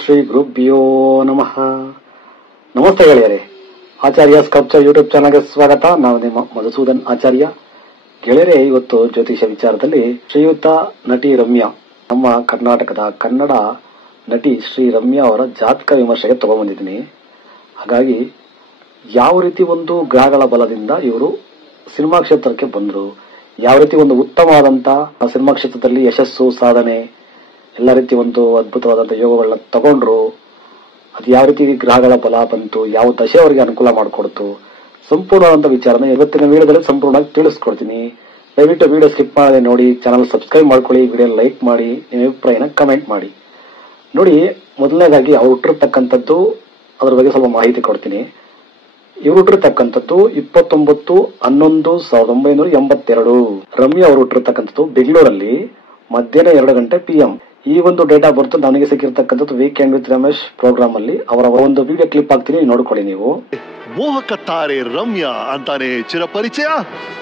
ಶ್ರೀ ಗುರುಭ್ಯೋ ನಮಃ. ನಮಸ್ತೆ ಗೆಳೆಯರೇ, ಆಚಾರ್ಯ ಸ್ಕಲ್ಪ್ಚರ್ ಯೂಟ್ಯೂಬ್ ಚಾನಲ್ಗೆ ಸ್ವಾಗತ. ನಾವು ನಿಮ್ಮ ಮಧುಸೂದನ್ ಆಚಾರ್ಯ. ಗೆಳೆಯರೇ, ಇವತ್ತು ಜ್ಯೋತಿಷ ವಿಚಾರದಲ್ಲಿ ಶ್ರೀಯುತ ನಟಿ ರಮ್ಯಾ, ನಮ್ಮ ಕರ್ನಾಟಕದ ಕನ್ನಡ ನಟಿ ಶ್ರೀ ರಮ್ಯಾ ಅವರ ಜಾತಕ ವಿಮರ್ಶೆಗೆ ತಗೊಂಡ್ಬಂದಿದ್ದೀನಿ. ಹಾಗಾಗಿ ಯಾವ ರೀತಿ ಒಂದು ಗ್ರಹಗಳ ಬಲದಿಂದ ಇವರು ಸಿನಿಮಾ ಕ್ಷೇತ್ರಕ್ಕೆ ಬಂದರು, ಯಾವ ರೀತಿ ಒಂದು ಉತ್ತಮವಾದಂತಹ ಸಿನಿಮಾ ಕ್ಷೇತ್ರದಲ್ಲಿ ಯಶಸ್ಸು ಸಾಧನೆ ಎಲ್ಲ ರೀತಿ ಒಂದು ಅದ್ಭುತವಾದಂತಹ ಯೋಗಗಳನ್ನ ತಗೊಂಡ್ರು, ಅದು ಯಾವ ರೀತಿ ಗ್ರಹಗಳ ಬಲ ಬಂತು, ಯಾವ ದಶೆ ಅವರಿಗೆ ಅನುಕೂಲ ಮಾಡಿಕೊಡ್ತು, ಸಂಪೂರ್ಣವಾದಂತಹ ವಿಚಾರನ ಇವತ್ತಿನ ವಿಡಿಯೋದಲ್ಲಿ ಸಂಪೂರ್ಣವಾಗಿ ತಿಳಿಸ್ಕೊಡ್ತೀನಿ. ದಯವಿಟ್ಟು ವಿಡಿಯೋ ಸ್ಕಿಪ್ ಮಾಡದೆ ನೋಡಿ, ಚಾನಲ್ ಸಬ್ಸ್ಕ್ರೈಬ್ ಮಾಡ್ಕೊಳ್ಳಿ, ವಿಡಿಯೋ ಲೈಕ್ ಮಾಡಿ, ನಿಮ್ಮ ಅಭಿಪ್ರಾಯನ ಕಮೆಂಟ್ ಮಾಡಿ. ನೋಡಿ, ಮೊದಲನೇದಾಗಿ ಅವ್ರು ಹುಟ್ಟಿರ್ತಕ್ಕಂಥದ್ದು ಅದ್ರ ಬಗ್ಗೆ ಸ್ವಲ್ಪ ಮಾಹಿತಿ ಕೊಡ್ತೀನಿ. ಇವರು ಹುಟ್ಟಿರ್ತಕ್ಕಂಥದ್ದು 29/11/1982. ರಮ್ಯಾ ಅವರು ಹುಟ್ಟಿರ್ತಕ್ಕಂಥದ್ದು ಬೆಂಗಳೂರಲ್ಲಿ ಮಧ್ಯಾಹ್ನ 2 ಗಂಟೆ PM. ಈ ಒಂದು ಡೇಟಾ ಬರ್ತ್ ನನಗೆ ಸಿಕ್ಕಿರ್ತಕ್ಕಂಥದ್ದು ವೀಕೆಂಡ್ ವಿತ್ ರಮೇಶ್ ಪ್ರೋಗ್ರಾಮ್ ಅಲ್ಲಿ ಅವರ ಒಂದು ವಿಡಿಯೋ ಕ್ಲಿಪ್ ಹಾಕ್ತೀನಿ, ನೋಡ್ಕೊಳ್ಳಿ ನೀವು. ಮೋಹಕ ತಾರೆ ರಮ್ಯಾ ಅಂತಾನೆ ಚಿರಪರಿಚಯ.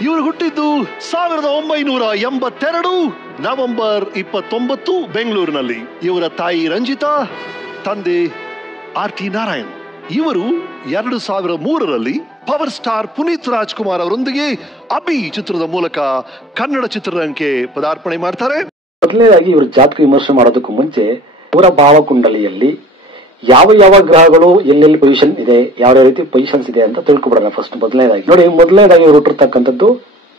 ಇವರು ಹುಟ್ಟಿದ್ದು 1982 ನವೆಂಬರ್ 29 ಬೆಂಗಳೂರಿನಲ್ಲಿ. ಇವರ ತಾಯಿ ರಂಜಿತಾ, ತಂದೆ RT ನಾರಾಯಣ್. ಇವರು 2003ರಲ್ಲಿ ಪವರ್ ಸ್ಟಾರ್ ಪುನೀತ್ ರಾಜ್ಕುಮಾರ್ ಅವರೊಂದಿಗೆ ಅಭಿ ಚಿತ್ರದ ಮೂಲಕ ಕನ್ನಡ ಚಿತ್ರರಂಗಕ್ಕೆ ಪದಾರ್ಪಣೆ ಮಾಡ್ತಾರೆ. ಮೊದಲನೇದಾಗಿ ಇವರು ಜಾತಕ ವಿಮರ್ಶೆ ಮಾಡೋದಕ್ಕೂ ಮುಂಚೆ ಇವರ ಭಾವಕುಂಡಲಿಯಲ್ಲಿ ಯಾವ ಯಾವ ಗ್ರಹಗಳು ಎಲ್ಲೆಲ್ಲಿ ಪೊಸಿಷನ್ ಇದೆ, ಯಾವ ರೀತಿ ಪೊಸಿಷನ್ಸ್ ಇದೆ ಅಂತ ತಿಳ್ಕೊಬಿಡೋಣ. ಫಸ್ಟ್ ಮೊದಲನೇದಾಗಿ ನೋಡಿ, ಮೊದಲನೇದಾಗಿ ಇವರು ಹುಟ್ಟಿರ್ತಕ್ಕಂಥದ್ದು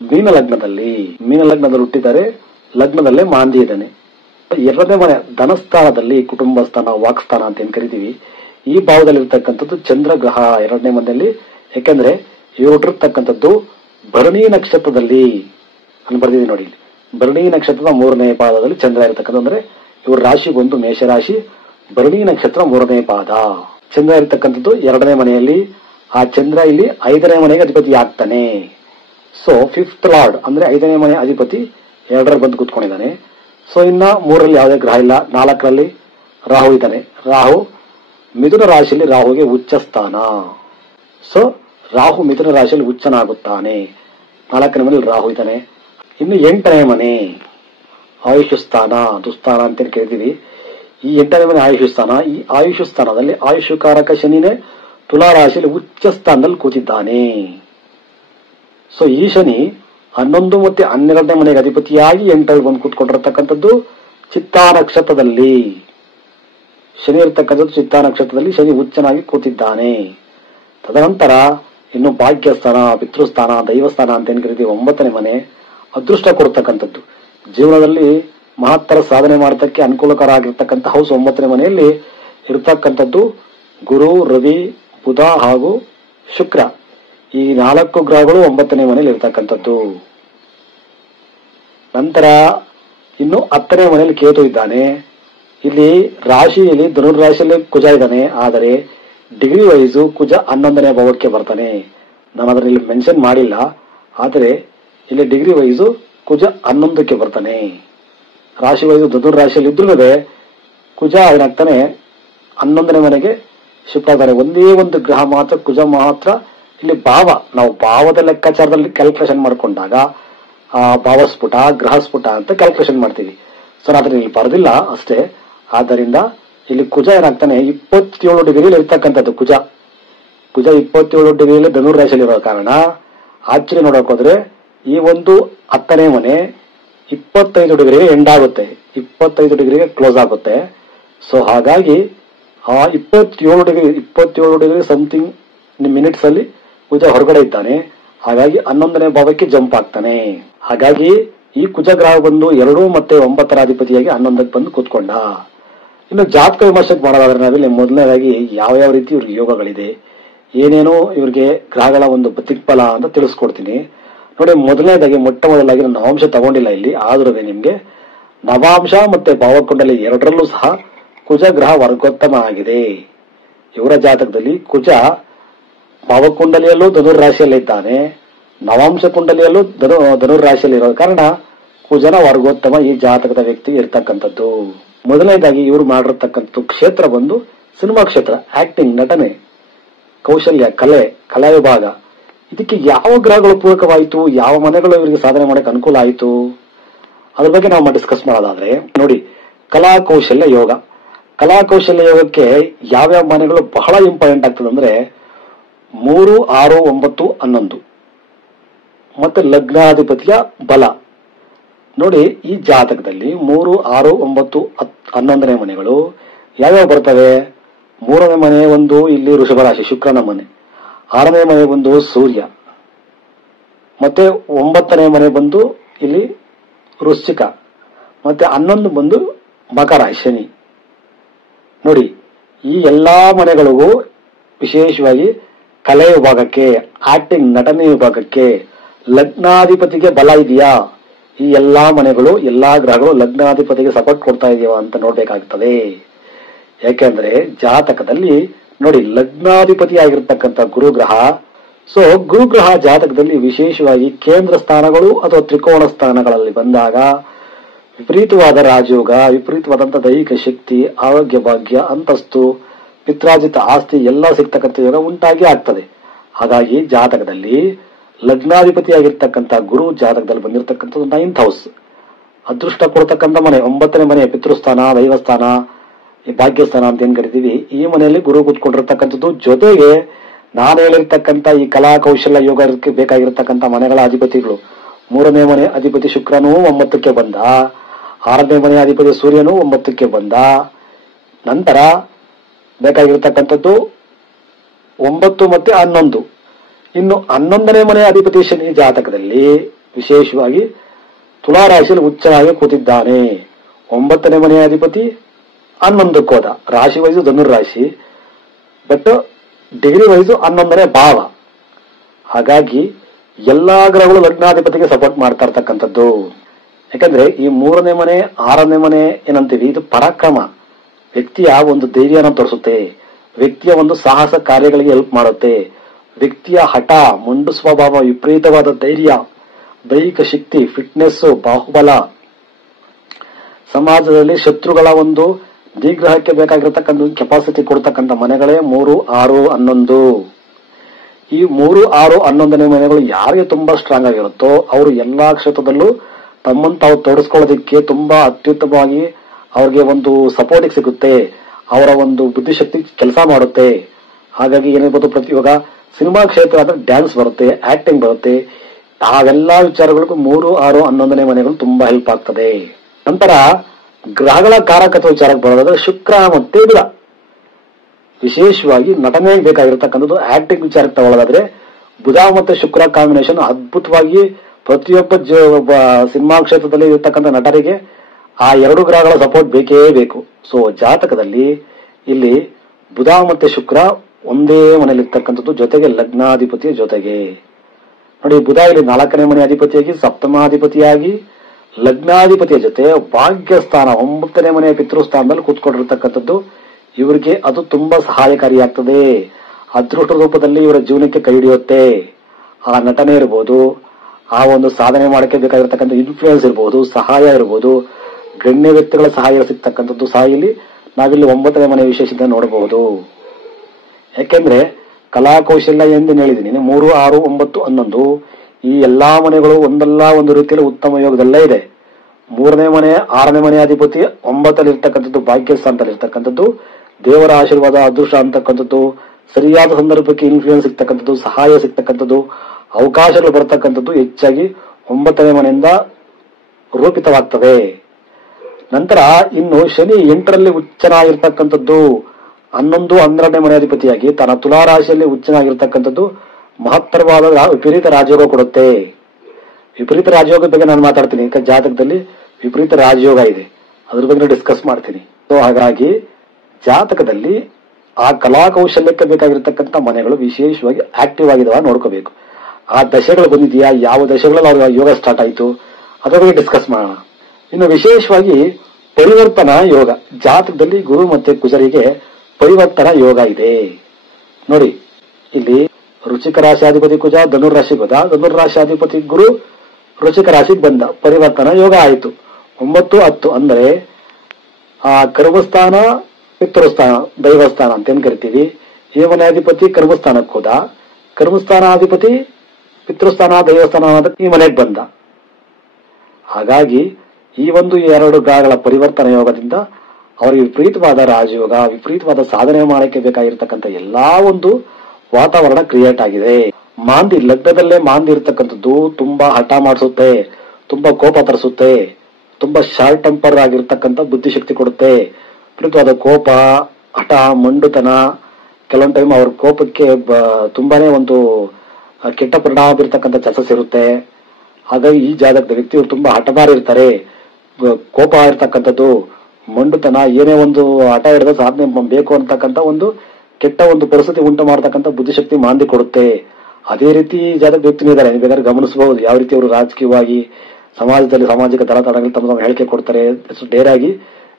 ಮೀನ ಲಗ್ನದಲ್ಲಿ ಹುಟ್ಟಿದ್ದಾರೆ. ಲಗ್ನದಲ್ಲೇ ಮಾಂದಿ ಇದ್ದಾನೆ. ಎರಡನೇ ಮನೆ ಧನಸ್ಥಾನದಲ್ಲಿ, ಕುಟುಂಬ ಸ್ಥಾನ, ವಾಕ್ಸ್ಥಾನ ಅಂತ ಏನ್ ಕರಿತೀವಿ, ಈ ಭಾವದಲ್ಲಿ ಇರ್ತಕ್ಕಂಥದ್ದು ಚಂದ್ರ ಗ್ರಹ ಎರಡನೇ ಮನೆಯಲ್ಲಿ. ಯಾಕೆಂದ್ರೆ ಇವರು ಹುಟ್ಟಿರ್ತಕ್ಕಂಥದ್ದು ಭರಣಿ ನಕ್ಷತ್ರದಲ್ಲಿ ನಾನು ಬರ್ದಿದ್ದೀನಿ ನೋಡಿ. ಭರಣಿ ನಕ್ಷತ್ರದ 3ನೇ ಪಾದದಲ್ಲಿ ಚಂದ್ರ ಇರತಕ್ಕಂಥ, ಅಂದ್ರೆ ಇವ್ರ ರಾಶಿ ಬಂದು ಮೇಷರಾಶಿ, ಭರಣಿ ನಕ್ಷತ್ರ 3ನೇ ಪಾದ. ಚಂದ್ರ ಇರತಕ್ಕಂಥದ್ದು 2ನೇ ಮನೆಯಲ್ಲಿ. ಆ ಚಂದ್ರ ಇಲ್ಲಿ 5ನೇ ಮನೆಗೆ ಅಧಿಪತಿ ಆಗ್ತಾನೆ. ಸೊ 5th ಲಾರ್ಡ್ ಅಂದ್ರೆ 5ನೇ ಮನೆ ಅಧಿಪತಿ 2ರಲ್ಲಿ ಬಂದು ಕೂತ್ಕೊಂಡಿದ್ದಾನೆ. ಸೊ ಇನ್ನ 3ರಲ್ಲಿ ಯಾವುದೇ ಗ್ರಹ ಇಲ್ಲ. 4ರಲ್ಲಿ ರಾಹು ಇದ್ದಾನೆ. ರಾಹು ಮಿಥುನ ರಾಶಿಯಲ್ಲಿ, ರಾಹುಗೆ ಉಚ್ಚ ಸ್ಥಾನ. ಸೊ ರಾಹು ಮಿಥುನ ರಾಶಿಯಲ್ಲಿ ಉಚ್ಚನಾಗುತ್ತಾನೆ. 4ನೇ ಮನೆಯಲ್ಲಿ ರಾಹು ಇದ್ದಾನೆ. ಇನ್ನು 8ನೇ ಮನೆ ಆಯುಷ್ ಸ್ಥಾನ, ದುಸ್ಥಾನ ಅಂತ ಕರಿತೀವಿ. ಈ 8ನೇ ಮನೆ ಆಯುಷ್ ಸ್ಥಾನ. ಈ ಆಯುಷ್ ಸ್ಥಾನದಲ್ಲಿ ಆಯುಷಕಾರಕ ಶನಿನೇ ತುಲಾ ರಾಶಿಯಲ್ಲಿ ಉಚ್ಚ ಸ್ಥಾನದಲ್ಲಿ ಕೂತಿದ್ದಾನೆ. ಸೊ ಈ ಶನಿ 11 ಮತ್ತೆ 12ನೇ ಮನೆಗೆ ಅಧಿಪತಿಯಾಗಿ 8ರಲ್ಲಿ ಬಂದು ಕೂತ್ಕೊಂಡಿರತಕ್ಕಂಥದ್ದು ಚಿತ್ತಾ ನಕ್ಷತ್ರದಲ್ಲಿ. ಶನಿ ಇರತಕ್ಕಂಥದ್ದು ಚಿತ್ತಾ ನಕ್ಷತ್ರದಲ್ಲಿ ಶನಿ ಉಚ್ಚನಾಗಿ ಕೂತಿದ್ದಾನೆ. ತದನಂತರ ಇನ್ನು ಭಾಗ್ಯಸ್ಥಾನ, ಪಿತೃಸ್ಥಾನ, ದೈವಸ್ಥಾನ ಅಂತ ಏನ್ ಕರಿತೀವಿ, 9ನೇ ಮನೆ ಅದೃಷ್ಟ ಕೊಡ್ತಕ್ಕಂಥದ್ದು. ಜೀವನದಲ್ಲಿ ಮಹತ್ತರ ಸಾಧನೆ ಮಾಡತಕ್ಕೆ ಅನುಕೂಲಕರ ಆಗಿರ್ತಕ್ಕಂಥ ಹೌಸ್ 9ನೇ ಮನೆಯಲ್ಲಿ ಇರತಕ್ಕಂಥದ್ದು ಗುರು, ರವಿ, ಬುಧ ಹಾಗೂ ಶುಕ್ರ. ಈ 4 ಗ್ರಹಗಳು 9ನೇ ಮನೆಯಲ್ಲಿ ಇರ್ತಕ್ಕಂಥದ್ದು. ನಂತರ ಇನ್ನು 10ನೇ ಮನೆಯಲ್ಲಿ ಕೇತು ಇದ್ದಾನೆ. ಇಲ್ಲಿ ರಾಶಿಯಲ್ಲಿ ಧನುರ್ರಾಶಿಯಲ್ಲಿ ಕುಜ ಇದ್ದಾನೆ. ಆದರೆ ಡಿಗ್ರಿ ವೈಸು ಕುಜ 11ನೇ ಭಾವಕ್ಕೆ ಬರ್ತಾನೆ. ನಾನು ಅದನ್ನ ಇಲ್ಲಿ ಮೆನ್ಷನ್ ಮಾಡಿಲ್ಲ, ಆದರೆ ಇಲ್ಲಿ ಡಿಗ್ರಿ ವೈಸು ಕುಜ 11ಕ್ಕೆ ಬರ್ತಾನೆ. ರಾಶಿ ವೈಸು ಧನುರ್ ರಾಶಿಯಲ್ಲಿ ಇದ್ರೂ ಕುಜ ಏನಾಗ್ತಾನೆ 11ನೇ ಮನೆಗೆ ಶಿಫ್ಟ್ ಆಗ್ತಾನೆ. ಒಂದೇ ಒಂದು ಗ್ರಹ ಮಾತ್ರ, ಕುಜ ಮಾತ್ರ ಇಲ್ಲಿ ಭಾವ. ನಾವು ಭಾವದ ಲೆಕ್ಕಾಚಾರದಲ್ಲಿ ಕ್ಯಾಲ್ಕುಲೇಷನ್ ಮಾಡ್ಕೊಂಡಾಗ ಭಾವಸ್ಫುಟ, ಗ್ರಹ ಸ್ಫುಟ ಅಂತ ಕ್ಯಾಲ್ಕುಲೇಷನ್ ಮಾಡ್ತೀವಿ. ಸೊ ನಾನು ಇಲ್ಲಿ ಬರೆದಿಲ್ಲ ಅಷ್ಟೇ. ಆದ್ದರಿಂದ ಇಲ್ಲಿ ಕುಜ ಏನಾಗ್ತಾನೆ 27 ಡಿಗ್ರಿಯಲ್ಲಿ ಇರ್ತಕ್ಕಂಥದ್ದು. ಕುಜ 27 ಡಿಗ್ರಿಯಲ್ಲಿ ಧನುರ್ ರಾಶಿಯಲ್ಲಿ ಇರೋ ಕಾರಣ ಆಕ್ಚುಲಿ ನೋಡಕ್ ಹೋದ್ರೆ ಈ ಒಂದು 10ನೇ ಮನೆ 25 ಡಿಗ್ರಿಗೆ ಎಂಡ್ ಆಗುತ್ತೆ, 25 ಡಿಗ್ರಿಗೆ ಕ್ಲೋಸ್ ಆಗುತ್ತೆ. ಸೊ ಹಾಗಾಗಿ ಆ 27 ಡಿಗ್ರಿ ಸಮಥಿಂಗ್ ಮಿನಿಟ್ಸ್ ಅಲ್ಲಿ ಕುಜ ಹೊರಗಡೆ ಇದ್ದಾನೆ. ಹಾಗಾಗಿ 11ನೇ ಭಾವಕ್ಕೆ ಜಂಪ್ ಆಗ್ತಾನೆ. ಹಾಗಾಗಿ ಈ ಕುಜ ಗ್ರಹ ಬಂದು 2 ಮತ್ತೆ 9ರ ಅಧಿಪತಿಯಾಗಿ 11ಕ್ಕೆ ಬಂದು ಕೂತ್ಕೊಂಡ. ಇನ್ನು ಜಾತಕ ವಿಮರ್ಶೆ ಮಾಡೋದಾದ್ರೆ ನಾವಿಲ್ಲಿ ಮೊದಲನೇದಾಗಿ ಯಾವ ರೀತಿ ಇವ್ರಿಗೆ ಯೋಗಗಳಿದೆ, ಏನೇನೋ ಇವ್ರಿಗೆ ಗ್ರಹಗಳ ಒಂದು ದಿಕ್ಬಲ ಅಂತ ತಿಳಿಸ್ಕೊಡ್ತೀನಿ ನೋಡಿ. ಮೊಟ್ಟ ಮೊದಲಾಗಿ ನಾನು ನವಾಂಶ ತಗೊಂಡಿಲ್ಲ ಇಲ್ಲಿ, ಆದ್ರೂ ನಿಮ್ಗೆ ನವಾಂಶ ಮತ್ತೆ ಭಾವಕುಂಡಲಿ ಎರಡರಲ್ಲೂ ಸಹ ಕುಜ ಗ್ರಹ ವರ್ಗೋತ್ತಮ ಆಗಿದೆ. ಇವರ ಜಾತಕದಲ್ಲಿ ಕುಜ ಭಾವಕುಂಡಲಿಯಲ್ಲೂ ಧನುರ್ ರಾಶಿಯಲ್ಲಿ ಇದ್ದಾನೆ, ನವಾಂಶ ಕುಂಡಲಿಯಲ್ಲೂ ಧನುರ್ ರಾಶಿಯಲ್ಲಿ ಇರೋ ಕಾರಣ ಕುಜನ ವರ್ಗೋತ್ತಮ ಈ ಜಾತಕದ ವ್ಯಕ್ತಿಗೆ ಇರ್ತಕ್ಕಂಥದ್ದು. ಮೊದಲನೇದಾಗಿ ಇವರು ಮಾಡಿರ್ತಕ್ಕಂಥ ಕ್ಷೇತ್ರ ಬಂದು ಸಿನಿಮಾ ಕ್ಷೇತ್ರ, ಆಕ್ಟಿಂಗ್, ನಟನೆ, ಕೌಶಲ್ಯ, ಕಲಾ ವಿಭಾಗ. ಇದಕ್ಕೆ ಯಾವ ಗ್ರಹಗಳು ಪೂರಕವಾಯಿತು, ಯಾವ ಮನೆಗಳು ಇವರಿಗೆ ಸಾಧನೆ ಮಾಡಕ್ಕೆ ಅನುಕೂಲ ಆಯಿತು, ಅದ್ರ ಬಗ್ಗೆ ನಾವು ಡಿಸ್ಕಸ್ ಮಾಡೋದಾದ್ರೆ ನೋಡಿ, ಕಲಾ ಕೌಶಲ್ಯ ಯೋಗ. ಕಲಾಕೌಶಲ್ಯ ಯೋಗಕ್ಕೆ ಯಾವ್ಯಾವ ಮನೆಗಳು ಬಹಳ ಇಂಪಾರ್ಟೆಂಟ್ ಆಗ್ತದೆ ಅಂದ್ರೆ 3, 6, 9, 11 ಮತ್ತೆ ಲಗ್ನಾಧಿಪತಿಯ ಬಲ. ನೋಡಿ, ಈ ಜಾತಕದಲ್ಲಿ 3, 6, 9, 11ನೇ ಮನೆಗಳು ಯಾವ್ಯಾವ ಬರ್ತವೆ? 3ನೇ ಮನೆ ಒಂದು ಇಲ್ಲಿ ವೃಷಭ ರಾಶಿ, ಶುಕ್ರನ ಮನೆ. 6ನೇ ಮನೆ ಬಂದು ಸೂರ್ಯ, ಮತ್ತೆ 9ನೇ ಮನೆ ಬಂದು ಇಲ್ಲಿ ವೃಶ್ಚಿಕ, ಮತ್ತೆ 11 ಬಂದು ಮಕರ, ಶನಿ. ನೋಡಿ, ಈ ಎಲ್ಲಾ ಮನೆಗಳಿಗೂ ವಿಶೇಷವಾಗಿ ಕಲೆ ವಿಭಾಗಕ್ಕೆ, ಆಕ್ಟಿಂಗ್ ನಟನೆ ವಿಭಾಗಕ್ಕೆ ಲಗ್ನಾಧಿಪತಿಗೆ ಬಲ ಇದೆಯಾ? ಈ ಎಲ್ಲಾ ಮನೆಗಳು, ಎಲ್ಲಾ ಗ್ರಹಗಳು ಲಗ್ನಾಧಿಪತಿಗೆ ಸಪೋರ್ಟ್ ಕೊಡ್ತಾ ಇದೆಯಾ ಅಂತ ನೋಡ್ಬೇಕಾಗ್ತದೆ. ಯಾಕೆಂದ್ರೆ ಜಾತಕದಲ್ಲಿ ನೋಡಿ, ಲಗ್ನಾಧಿಪತಿ ಆಗಿರ್ತಕ್ಕಂಥ ಗುರುಗ್ರಹ. ಸೊ ಗುರುಗ್ರಹ ಜಾತಕದಲ್ಲಿ ವಿಶೇಷವಾಗಿ ಕೇಂದ್ರ ಸ್ಥಾನಗಳು ಅಥವಾ ತ್ರಿಕೋಣ ಸ್ಥಾನಗಳಲ್ಲಿ ಬಂದಾಗ ವಿಪರೀತವಾದ ರಾಜಯೋಗ, ವಿಪರೀತವಾದಂತಹ ದೈಹಿಕ ಶಕ್ತಿ, ಆರೋಗ್ಯ ಭಾಗ್ಯ, ಅಂತಸ್ತು, ಪಿತ್ರಾರ್ಜಿತ ಆಸ್ತಿ ಎಲ್ಲ ಸಿಗ್ತಕ್ಕಂಥ ಯೋಗ ಉಂಟಾಗಿ ಆಗ್ತದೆ. ಹಾಗಾಗಿ ಜಾತಕದಲ್ಲಿ ಲಗ್ನಾಧಿಪತಿಯಾಗಿರ್ತಕ್ಕಂಥ ಗುರು ಜಾತಕದಲ್ಲಿ ಬಂದಿರತಕ್ಕಂಥದ್ದು 9th ಹೌಸ್, ಅದೃಷ್ಟ ಕೊಡ್ತಕ್ಕಂಥ ಮನೆ, 9ನೇ ಮನೆ, ಪಿತೃಸ್ಥಾನ, ದೈವಸ್ಥಾನ, ಈ ಭಾಗ್ಯಸ್ಥಾನ ಅಂತ ಏನ್ ಕರಿತೀವಿ. ಈ ಮನೆಯಲ್ಲಿ ಗುರು ಕೂತ್ಕೊಂಡಿರ್ತಕ್ಕಂಥದ್ದು. ಜೊತೆಗೆ ನಾನು ಹೇಳಿರ್ತಕ್ಕಂಥ ಈ ಕಲಾ ಕೌಶಲ್ಯ ಯೋಗಕ್ಕೆ ಬೇಕಾಗಿರ್ತಕ್ಕಂಥ ಮನೆಗಳ ಅಧಿಪತಿಗಳು, 3ನೇ ಮನೆ ಅಧಿಪತಿ ಶುಕ್ರನೂ 9ಕ್ಕೆ ಬಂದ, 6ನೇ ಮನೆ ಅಧಿಪತಿ ಸೂರ್ಯನೂ 9ಕ್ಕೆ ಬಂದ. ನಂತರ ಬೇಕಾಗಿರ್ತಕ್ಕಂಥದ್ದು 9 ಮತ್ತೆ 11. ಇನ್ನು 11ನೇ ಮನೆ ಅಧಿಪತಿ ಶನಿ ಜಾತಕದಲ್ಲಿ ವಿಶೇಷವಾಗಿ ತುಲಾ ರಾಶಿಯಲ್ಲಿ ಉಚ್ಚನಾಗಿ ಕೂತಿದ್ದಾನೆ. 9ನೇ ಮನೆಯ ಅಧಿಪತಿ 11ಕ್ಕೆ ಹೋದ. ರಾಶಿ ವೈಸು ಧನುರ್ರಾಶಿ, ಬಟ್ ಡಿಗ್ರಿ ವೈಸು 11ನೇ ಭಾವ. ಹಾಗಾಗಿ ಎಲ್ಲಾ ಗ್ರಹಗಳು ಲಗ್ನಾಧಿಪತಿಗೆ ಸಪೋರ್ಟ್ ಮಾಡ್ತಾ ಇರ್ತಕ್ಕಂಥದ್ದು. ಯಾಕಂದ್ರೆ ಈ 3ನೇ ಮನೆ 6ನೇ ಮನೆ ಏನಂತೀವಿ, ಇದು ಪರಾಕ್ರಮ, ವ್ಯಕ್ತಿಯ ಒಂದು ಧೈರ್ಯನ ತೋರಿಸುತ್ತೆ, ವ್ಯಕ್ತಿಯ ಒಂದು ಸಾಹಸ ಕಾರ್ಯಗಳಿಗೆ ಹೆಲ್ಪ್ ಮಾಡುತ್ತೆ, ವ್ಯಕ್ತಿಯ ಹಠ, ಮೊಂಡು ಸ್ವಭಾವ, ವಿಪರೀತವಾದ ಧೈರ್ಯ, ದೈಹಿಕ ಶಕ್ತಿ, ಫಿಟ್ನೆಸ್, ಬಾಹುಬಲ, ಸಮಾಜದಲ್ಲಿ ಶತ್ರುಗಳ ಒಂದು ನಿಗ್ರಹಕ್ಕೆ ಬೇಕಾಗಿರತಕ್ಕಂಥ ಕೆಪಾಸಿಟಿ ಕೊಡ್ತಕ್ಕಂಥ ಮನೆಗಳೇ 3, 6, 11. ಈ 3, 6, 11ನೇ ಮನೆಗಳು ಯಾರಿಗೆ ತುಂಬಾ ಸ್ಟ್ರಾಂಗ್ ಆಗಿರುತ್ತೋ ಅವರು ಎಲ್ಲಾ ಕ್ಷೇತ್ರದಲ್ಲೂ ತಮ್ಮನ್ನು ತಾವು ತೋರಿಸ್ಕೊಳ್ಳೋದಕ್ಕೆ ತುಂಬಾ ಅತ್ಯುತ್ತಮವಾಗಿ ಅವ್ರಿಗೆ ಒಂದು ಸಪೋರ್ಟಿಗೆ ಸಿಗುತ್ತೆ, ಅವರ ಒಂದು ಬುದ್ಧಿಶಕ್ತಿ ಕೆಲಸ ಮಾಡುತ್ತೆ. ಹಾಗಾಗಿ ಏನಿರ್ಬೋದು, ಪ್ರತಿಯೋಗ ಸಿನಿಮಾ ಕ್ಷೇತ್ರ ಅಂದ್ರೆ ಡ್ಯಾನ್ಸ್ ಬರುತ್ತೆ, ಆಕ್ಟಿಂಗ್ ಬರುತ್ತೆ. ಅವೆಲ್ಲಾ ವಿಚಾರಗಳಿಗೂ 3, 6, 11ನೇ ಮನೆಗಳು ತುಂಬಾ ಹೆಲ್ಪ್ ಆಗ್ತದೆ. ನಂತರ ಗ್ರಹಗಳ ಕಾರಕತ್ವ ವಿಚಾರಕ್ಕೆ ಬರೋದಾದ್ರೆ ಶುಕ್ರ ಮತ್ತೆ ಬುಧ, ವಿಶೇಷವಾಗಿ ನಟನೆಗೆ ಬೇಕಾಗಿರ್ತಕ್ಕಂಥದ್ದು. ಆಕ್ಟಿಂಗ್ ವಿಚಾರಕ್ಕೆ ತಗೊಳ್ಳೋದಾದ್ರೆ ಬುಧ ಮತ್ತೆ ಶುಕ್ರ ಕಾಂಬಿನೇಷನ್ ಅದ್ಭುತವಾಗಿ ಪ್ರತಿಯೊಬ್ಬ ಸಿನಿಮಾ ಕ್ಷೇತ್ರದಲ್ಲಿ ಇರತಕ್ಕಂಥ ನಟರಿಗೆ ಆ 2 ಗ್ರಹಗಳ ಸಪೋರ್ಟ್ ಬೇಕೇ ಬೇಕು. ಸೊ ಜಾತಕದಲ್ಲಿ ಇಲ್ಲಿ ಬುಧ ಮತ್ತೆ ಶುಕ್ರ ಒಂದೇ ಮನೆಯಲ್ಲಿ ಇರ್ತಕ್ಕಂಥದ್ದು, ಜೊತೆಗೆ ಲಗ್ನಾಧಿಪತಿಯ ಜೊತೆಗೆ. ನೋಡಿ, ಬುಧ ಇಲ್ಲಿ 4ನೇ ಮನೆ ಅಧಿಪತಿಯಾಗಿ, ಸಪ್ತಮಾಧಿಪತಿಯಾಗಿ, ಲಗ್ನಾಧಿಪತಿಯ ಜೊತೆ ಭಾಗ್ಯಸ್ಥಾನ 9ನೇ ಮನೆಯ ಪಿತೃಸ್ಥಾನದಲ್ಲಿ ಕೂತ್ಕೊಂಡಿರ್ತಕ್ಕಂಥದ್ದು. ಇವರಿಗೆ ಅದು ತುಂಬಾ ಸಹಾಯಕಾರಿಯಾಗ್ತದೆ. ಅದೃಷ್ಟ ರೂಪದಲ್ಲಿ ಇವರ ಜೀವನಕ್ಕೆ ಕೈ ಹಿಡಿಯುತ್ತೆ. ಆ ನಟನೆ ಇರ್ಬೋದು, ಆ ಒಂದು ಸಾಧನೆ ಮಾಡಕ್ಕೆ ಬೇಕಾಗಿರ್ತಕ್ಕಂಥ ಇನ್ಫ್ಲೂಯೆನ್ಸ್ ಇರ್ಬೋದು, ಸಹಾಯ ಇರ್ಬೋದು, ಗಣ್ಯ ವ್ಯಕ್ತಿಗಳ ಸಹಾಯ ಸಿಗ್ತಕ್ಕಂಥದ್ದು ಸಹ ಇಲ್ಲಿ ನಾವಿಲ್ಲಿ 9ನೇ ಮನೆ ವಿಶೇಷತೆ ನೋಡಬಹುದು. ಯಾಕೆಂದ್ರೆ ಕಲಾಕೌಶಲ್ಯ ಎಂದು ಹೇಳಿದೀನಿ, 3, 6, 9, 11 ಈ ಎಲ್ಲಾ ಮನೆಗಳು ಒಂದಲ್ಲ ಒಂದು ರೀತಿಯಲ್ಲಿ ಉತ್ತಮ ಯೋಗದಲ್ಲೇ ಇದೆ. 3ನೇ ಮನೆ 6ನೇ ಮನೆ ಅಧಿಪತಿ 9ಲ್ಲಿ ಇರ್ತಕ್ಕಂಥದ್ದು, ಭಾಗ್ಯ ಸ್ಥಾನದಲ್ಲಿ ಇರ್ತಕ್ಕಂಥದ್ದು, ದೇವರ ಆಶೀರ್ವಾದ, ಅದೃಷ್ಟ ಅಂತಕ್ಕಂಥದ್ದು, ಸರಿಯಾದ ಸಂದರ್ಭಕ್ಕೆ ಇನ್ಫ್ಲೂಯೆನ್ಸ್ ಸಿಗ್ತಕ್ಕಂಥದ್ದು, ಸಹಾಯ ಸಿಗ್ತಕ್ಕಂಥದ್ದು, ಅವಕಾಶಗಳು ಬರ್ತಕ್ಕಂಥದ್ದು ಹೆಚ್ಚಾಗಿ 9ನೇ ಮನೆಯಿಂದ ರೂಪಿತವಾಗ್ತದೆ. ನಂತರ ಇನ್ನು ಶನಿ 8ರಲ್ಲಿ ಉಚ್ಚನಾಗಿರ್ತಕ್ಕಂಥದ್ದು, 11, 12ನೇ ಮನೆ ಅಧಿಪತಿಯಾಗಿ ತನ್ನ ತುಲಾ ರಾಶಿಯಲ್ಲಿ ಉಚ್ಚನಾಗಿರ್ತಕ್ಕಂಥದ್ದು ಮಹತ್ತರವಾದ ವಿಪರೀತ ರಾಜಯೋಗ ಕೊಡುತ್ತೆ. ವಿಪರೀತ ರಾಜಯೋಗದ ಬಗ್ಗೆ ನಾನು ಮಾತಾಡ್ತೀನಿ, ಜಾತಕದಲ್ಲಿ ವಿಪರೀತ ರಾಜಯೋಗ ಇದೆ, ಅದ್ರ ಬಗ್ಗೆ ಡಿಸ್ಕಸ್ ಮಾಡ್ತೀನಿ. ಸೊ ಹಾಗಾಗಿ ಜಾತಕದಲ್ಲಿ ಆ ಕಲಾಕೌಶಲ್ಯಕ್ಕೆ ಬೇಕಾಗಿರ್ತಕ್ಕಂಥ ಮನೆಗಳು ವಿಶೇಷವಾಗಿ ಆಕ್ಟಿವ್ ಆಗಿದಾವ ನೋಡ್ಕೋಬೇಕು. ಆ ದಶೆಗಳು ಬಂದಿದೆಯಾ, ಯಾವ ದಶೆಗಳಲ್ಲಿ ಅವ್ರ ಯೋಗ ಸ್ಟಾರ್ಟ್ ಆಯ್ತು, ಅದ್ರ ಬಗ್ಗೆ ಡಿಸ್ಕಸ್ ಮಾಡೋಣ. ಇನ್ನು ವಿಶೇಷವಾಗಿ ಪರಿವರ್ತನಾ ಯೋಗ, ಜಾತಕದಲ್ಲಿ ಗುರು ಮತ್ತೆ ಕುಜರಿಗೆ ಪರಿವರ್ತನಾ ಯೋಗ ಇದೆ. ನೋಡಿ, ಇಲ್ಲಿ ವೃಶ್ಚಿಕ ರಾಶಿಯಾಧಿಪತಿ ಕುಜ ಧನುರ್ರಾಶಿಗೆ ಹೋದ, ಧನುರ್ರಾಶಿಯಾಧಿಪತಿ ಗುರು ವೃಶ್ಚಿಕ ರಾಶಿಗೆ ಬಂದ, ಪರಿವರ್ತನಾ ಯೋಗ ಆಯಿತು. 9, 10 ಅಂದ್ರೆ ಆ ಕರ್ಮಸ್ಥಾನ, ಪಿತೃಸ್ಥಾನ, ದೈವಸ್ಥಾನ ಅಂತ ಏನ್ ಕರಿತೀವಿ. ಈ ಮನೆ ಅಧಿಪತಿ ಕರ್ಮಸ್ಥಾನಕ್ಕೆ ಹೋದ, ಕರ್ಮಸ್ಥಾನಾಧಿಪತಿ ಪಿತೃಸ್ಥಾನ, ದೈವಸ್ಥಾನ ಈ ಮನೆಗೆ ಬಂದ. ಹಾಗಾಗಿ ಈ ಒಂದು 2 ಗ್ರಹಗಳ ಪರಿವರ್ತನಾ ಯೋಗದಿಂದ ಅವರಿಗೆ ವಿಪರೀತವಾದ ರಾಜಯೋಗ, ವಿಪರೀತವಾದ ಸಾಧನೆ ಮಾಡಕ್ಕೆ ಬೇಕಾಗಿರ್ತಕ್ಕಂಥ ಎಲ್ಲಾ ಒಂದು ವಾತಾವರಣ ಕ್ರಿಯೇಟ್ ಆಗಿದೆ. ಮಾಂದಿ ಲಗ್ನದಲ್ಲೇ ಮಾಂದಿ ಇರ್ತಕ್ಕಂಥದ್ದು ತುಂಬಾ ಹಠ ಮಾಡಿಸುತ್ತೆ, ತುಂಬಾ ಕೋಪ ತರಿಸುತ್ತೆ, ತುಂಬಾ ಶಾರ್ಟ್ ಟೆಂಪರ್ ಆಗಿರ್ತಕ್ಕಂಥ ಬುದ್ಧಿಶಕ್ತಿ ಕೊಡುತ್ತೆ. ವಿಪರೀತವಾದ ಕೋಪ, ಹಠ, ಮಂಡುತನ, ಕೆಲವೊಂದು ಟೈಮ್ ಅವ್ರ ಕೋಪಕ್ಕೆ ತುಂಬಾನೇ ಒಂದು ಕೆಟ್ಟ ಪರಿಣಾಮ ಬೀರ್ತಕ್ಕಂಥ ಚಾನ್ಸಸ್ ಇರುತ್ತೆ. ಹಾಗಾಗಿ ಈ ಜಾತಕದ ವ್ಯಕ್ತಿಗಳು ತುಂಬಾ ಹಠಮಾರಿ ಇರ್ತಾರೆ, ಕೋಪ ಇರ್ತಕ್ಕಂಥದ್ದು, ಮಂಡುತನ, ಏನೇ ಒಂದು ಹಠ ಹಿಡಿದ ಸಾಧನೆ ಬೇಕು ಅಂತಕ್ಕಂಥ ಒಂದು ಕೆಟ್ಟ ಒಂದು ಪರಿಸ್ಥಿತಿ ಉಂಟು ಮಾಡತಕ್ಕಂಥ ಬುದ್ಧಿಶಕ್ತಿ ಮಾಂದಿ ಕೊಡುತ್ತೆ. ಅದೇ ರೀತಿ ಜಾತಕದ ವ್ಯಕ್ತಿನೂ ಇದ್ದಾರೆ, ನೀವು ಬೇಕಾದ್ರೆ ಗಮನಿಸಬಹುದು. ಯಾವ ರೀತಿ ಅವರು ರಾಜಕೀಯವಾಗಿ ಸಮಾಜದಲ್ಲಿ ಸಾಮಾಜಿಕ ದಳತಡಗಳಲ್ಲಿ ತಮ್ಮ ಹೇಳಿಕೆ ಕೊಡ್ತಾರೆ, ಡೇರ್ ಆಗಿ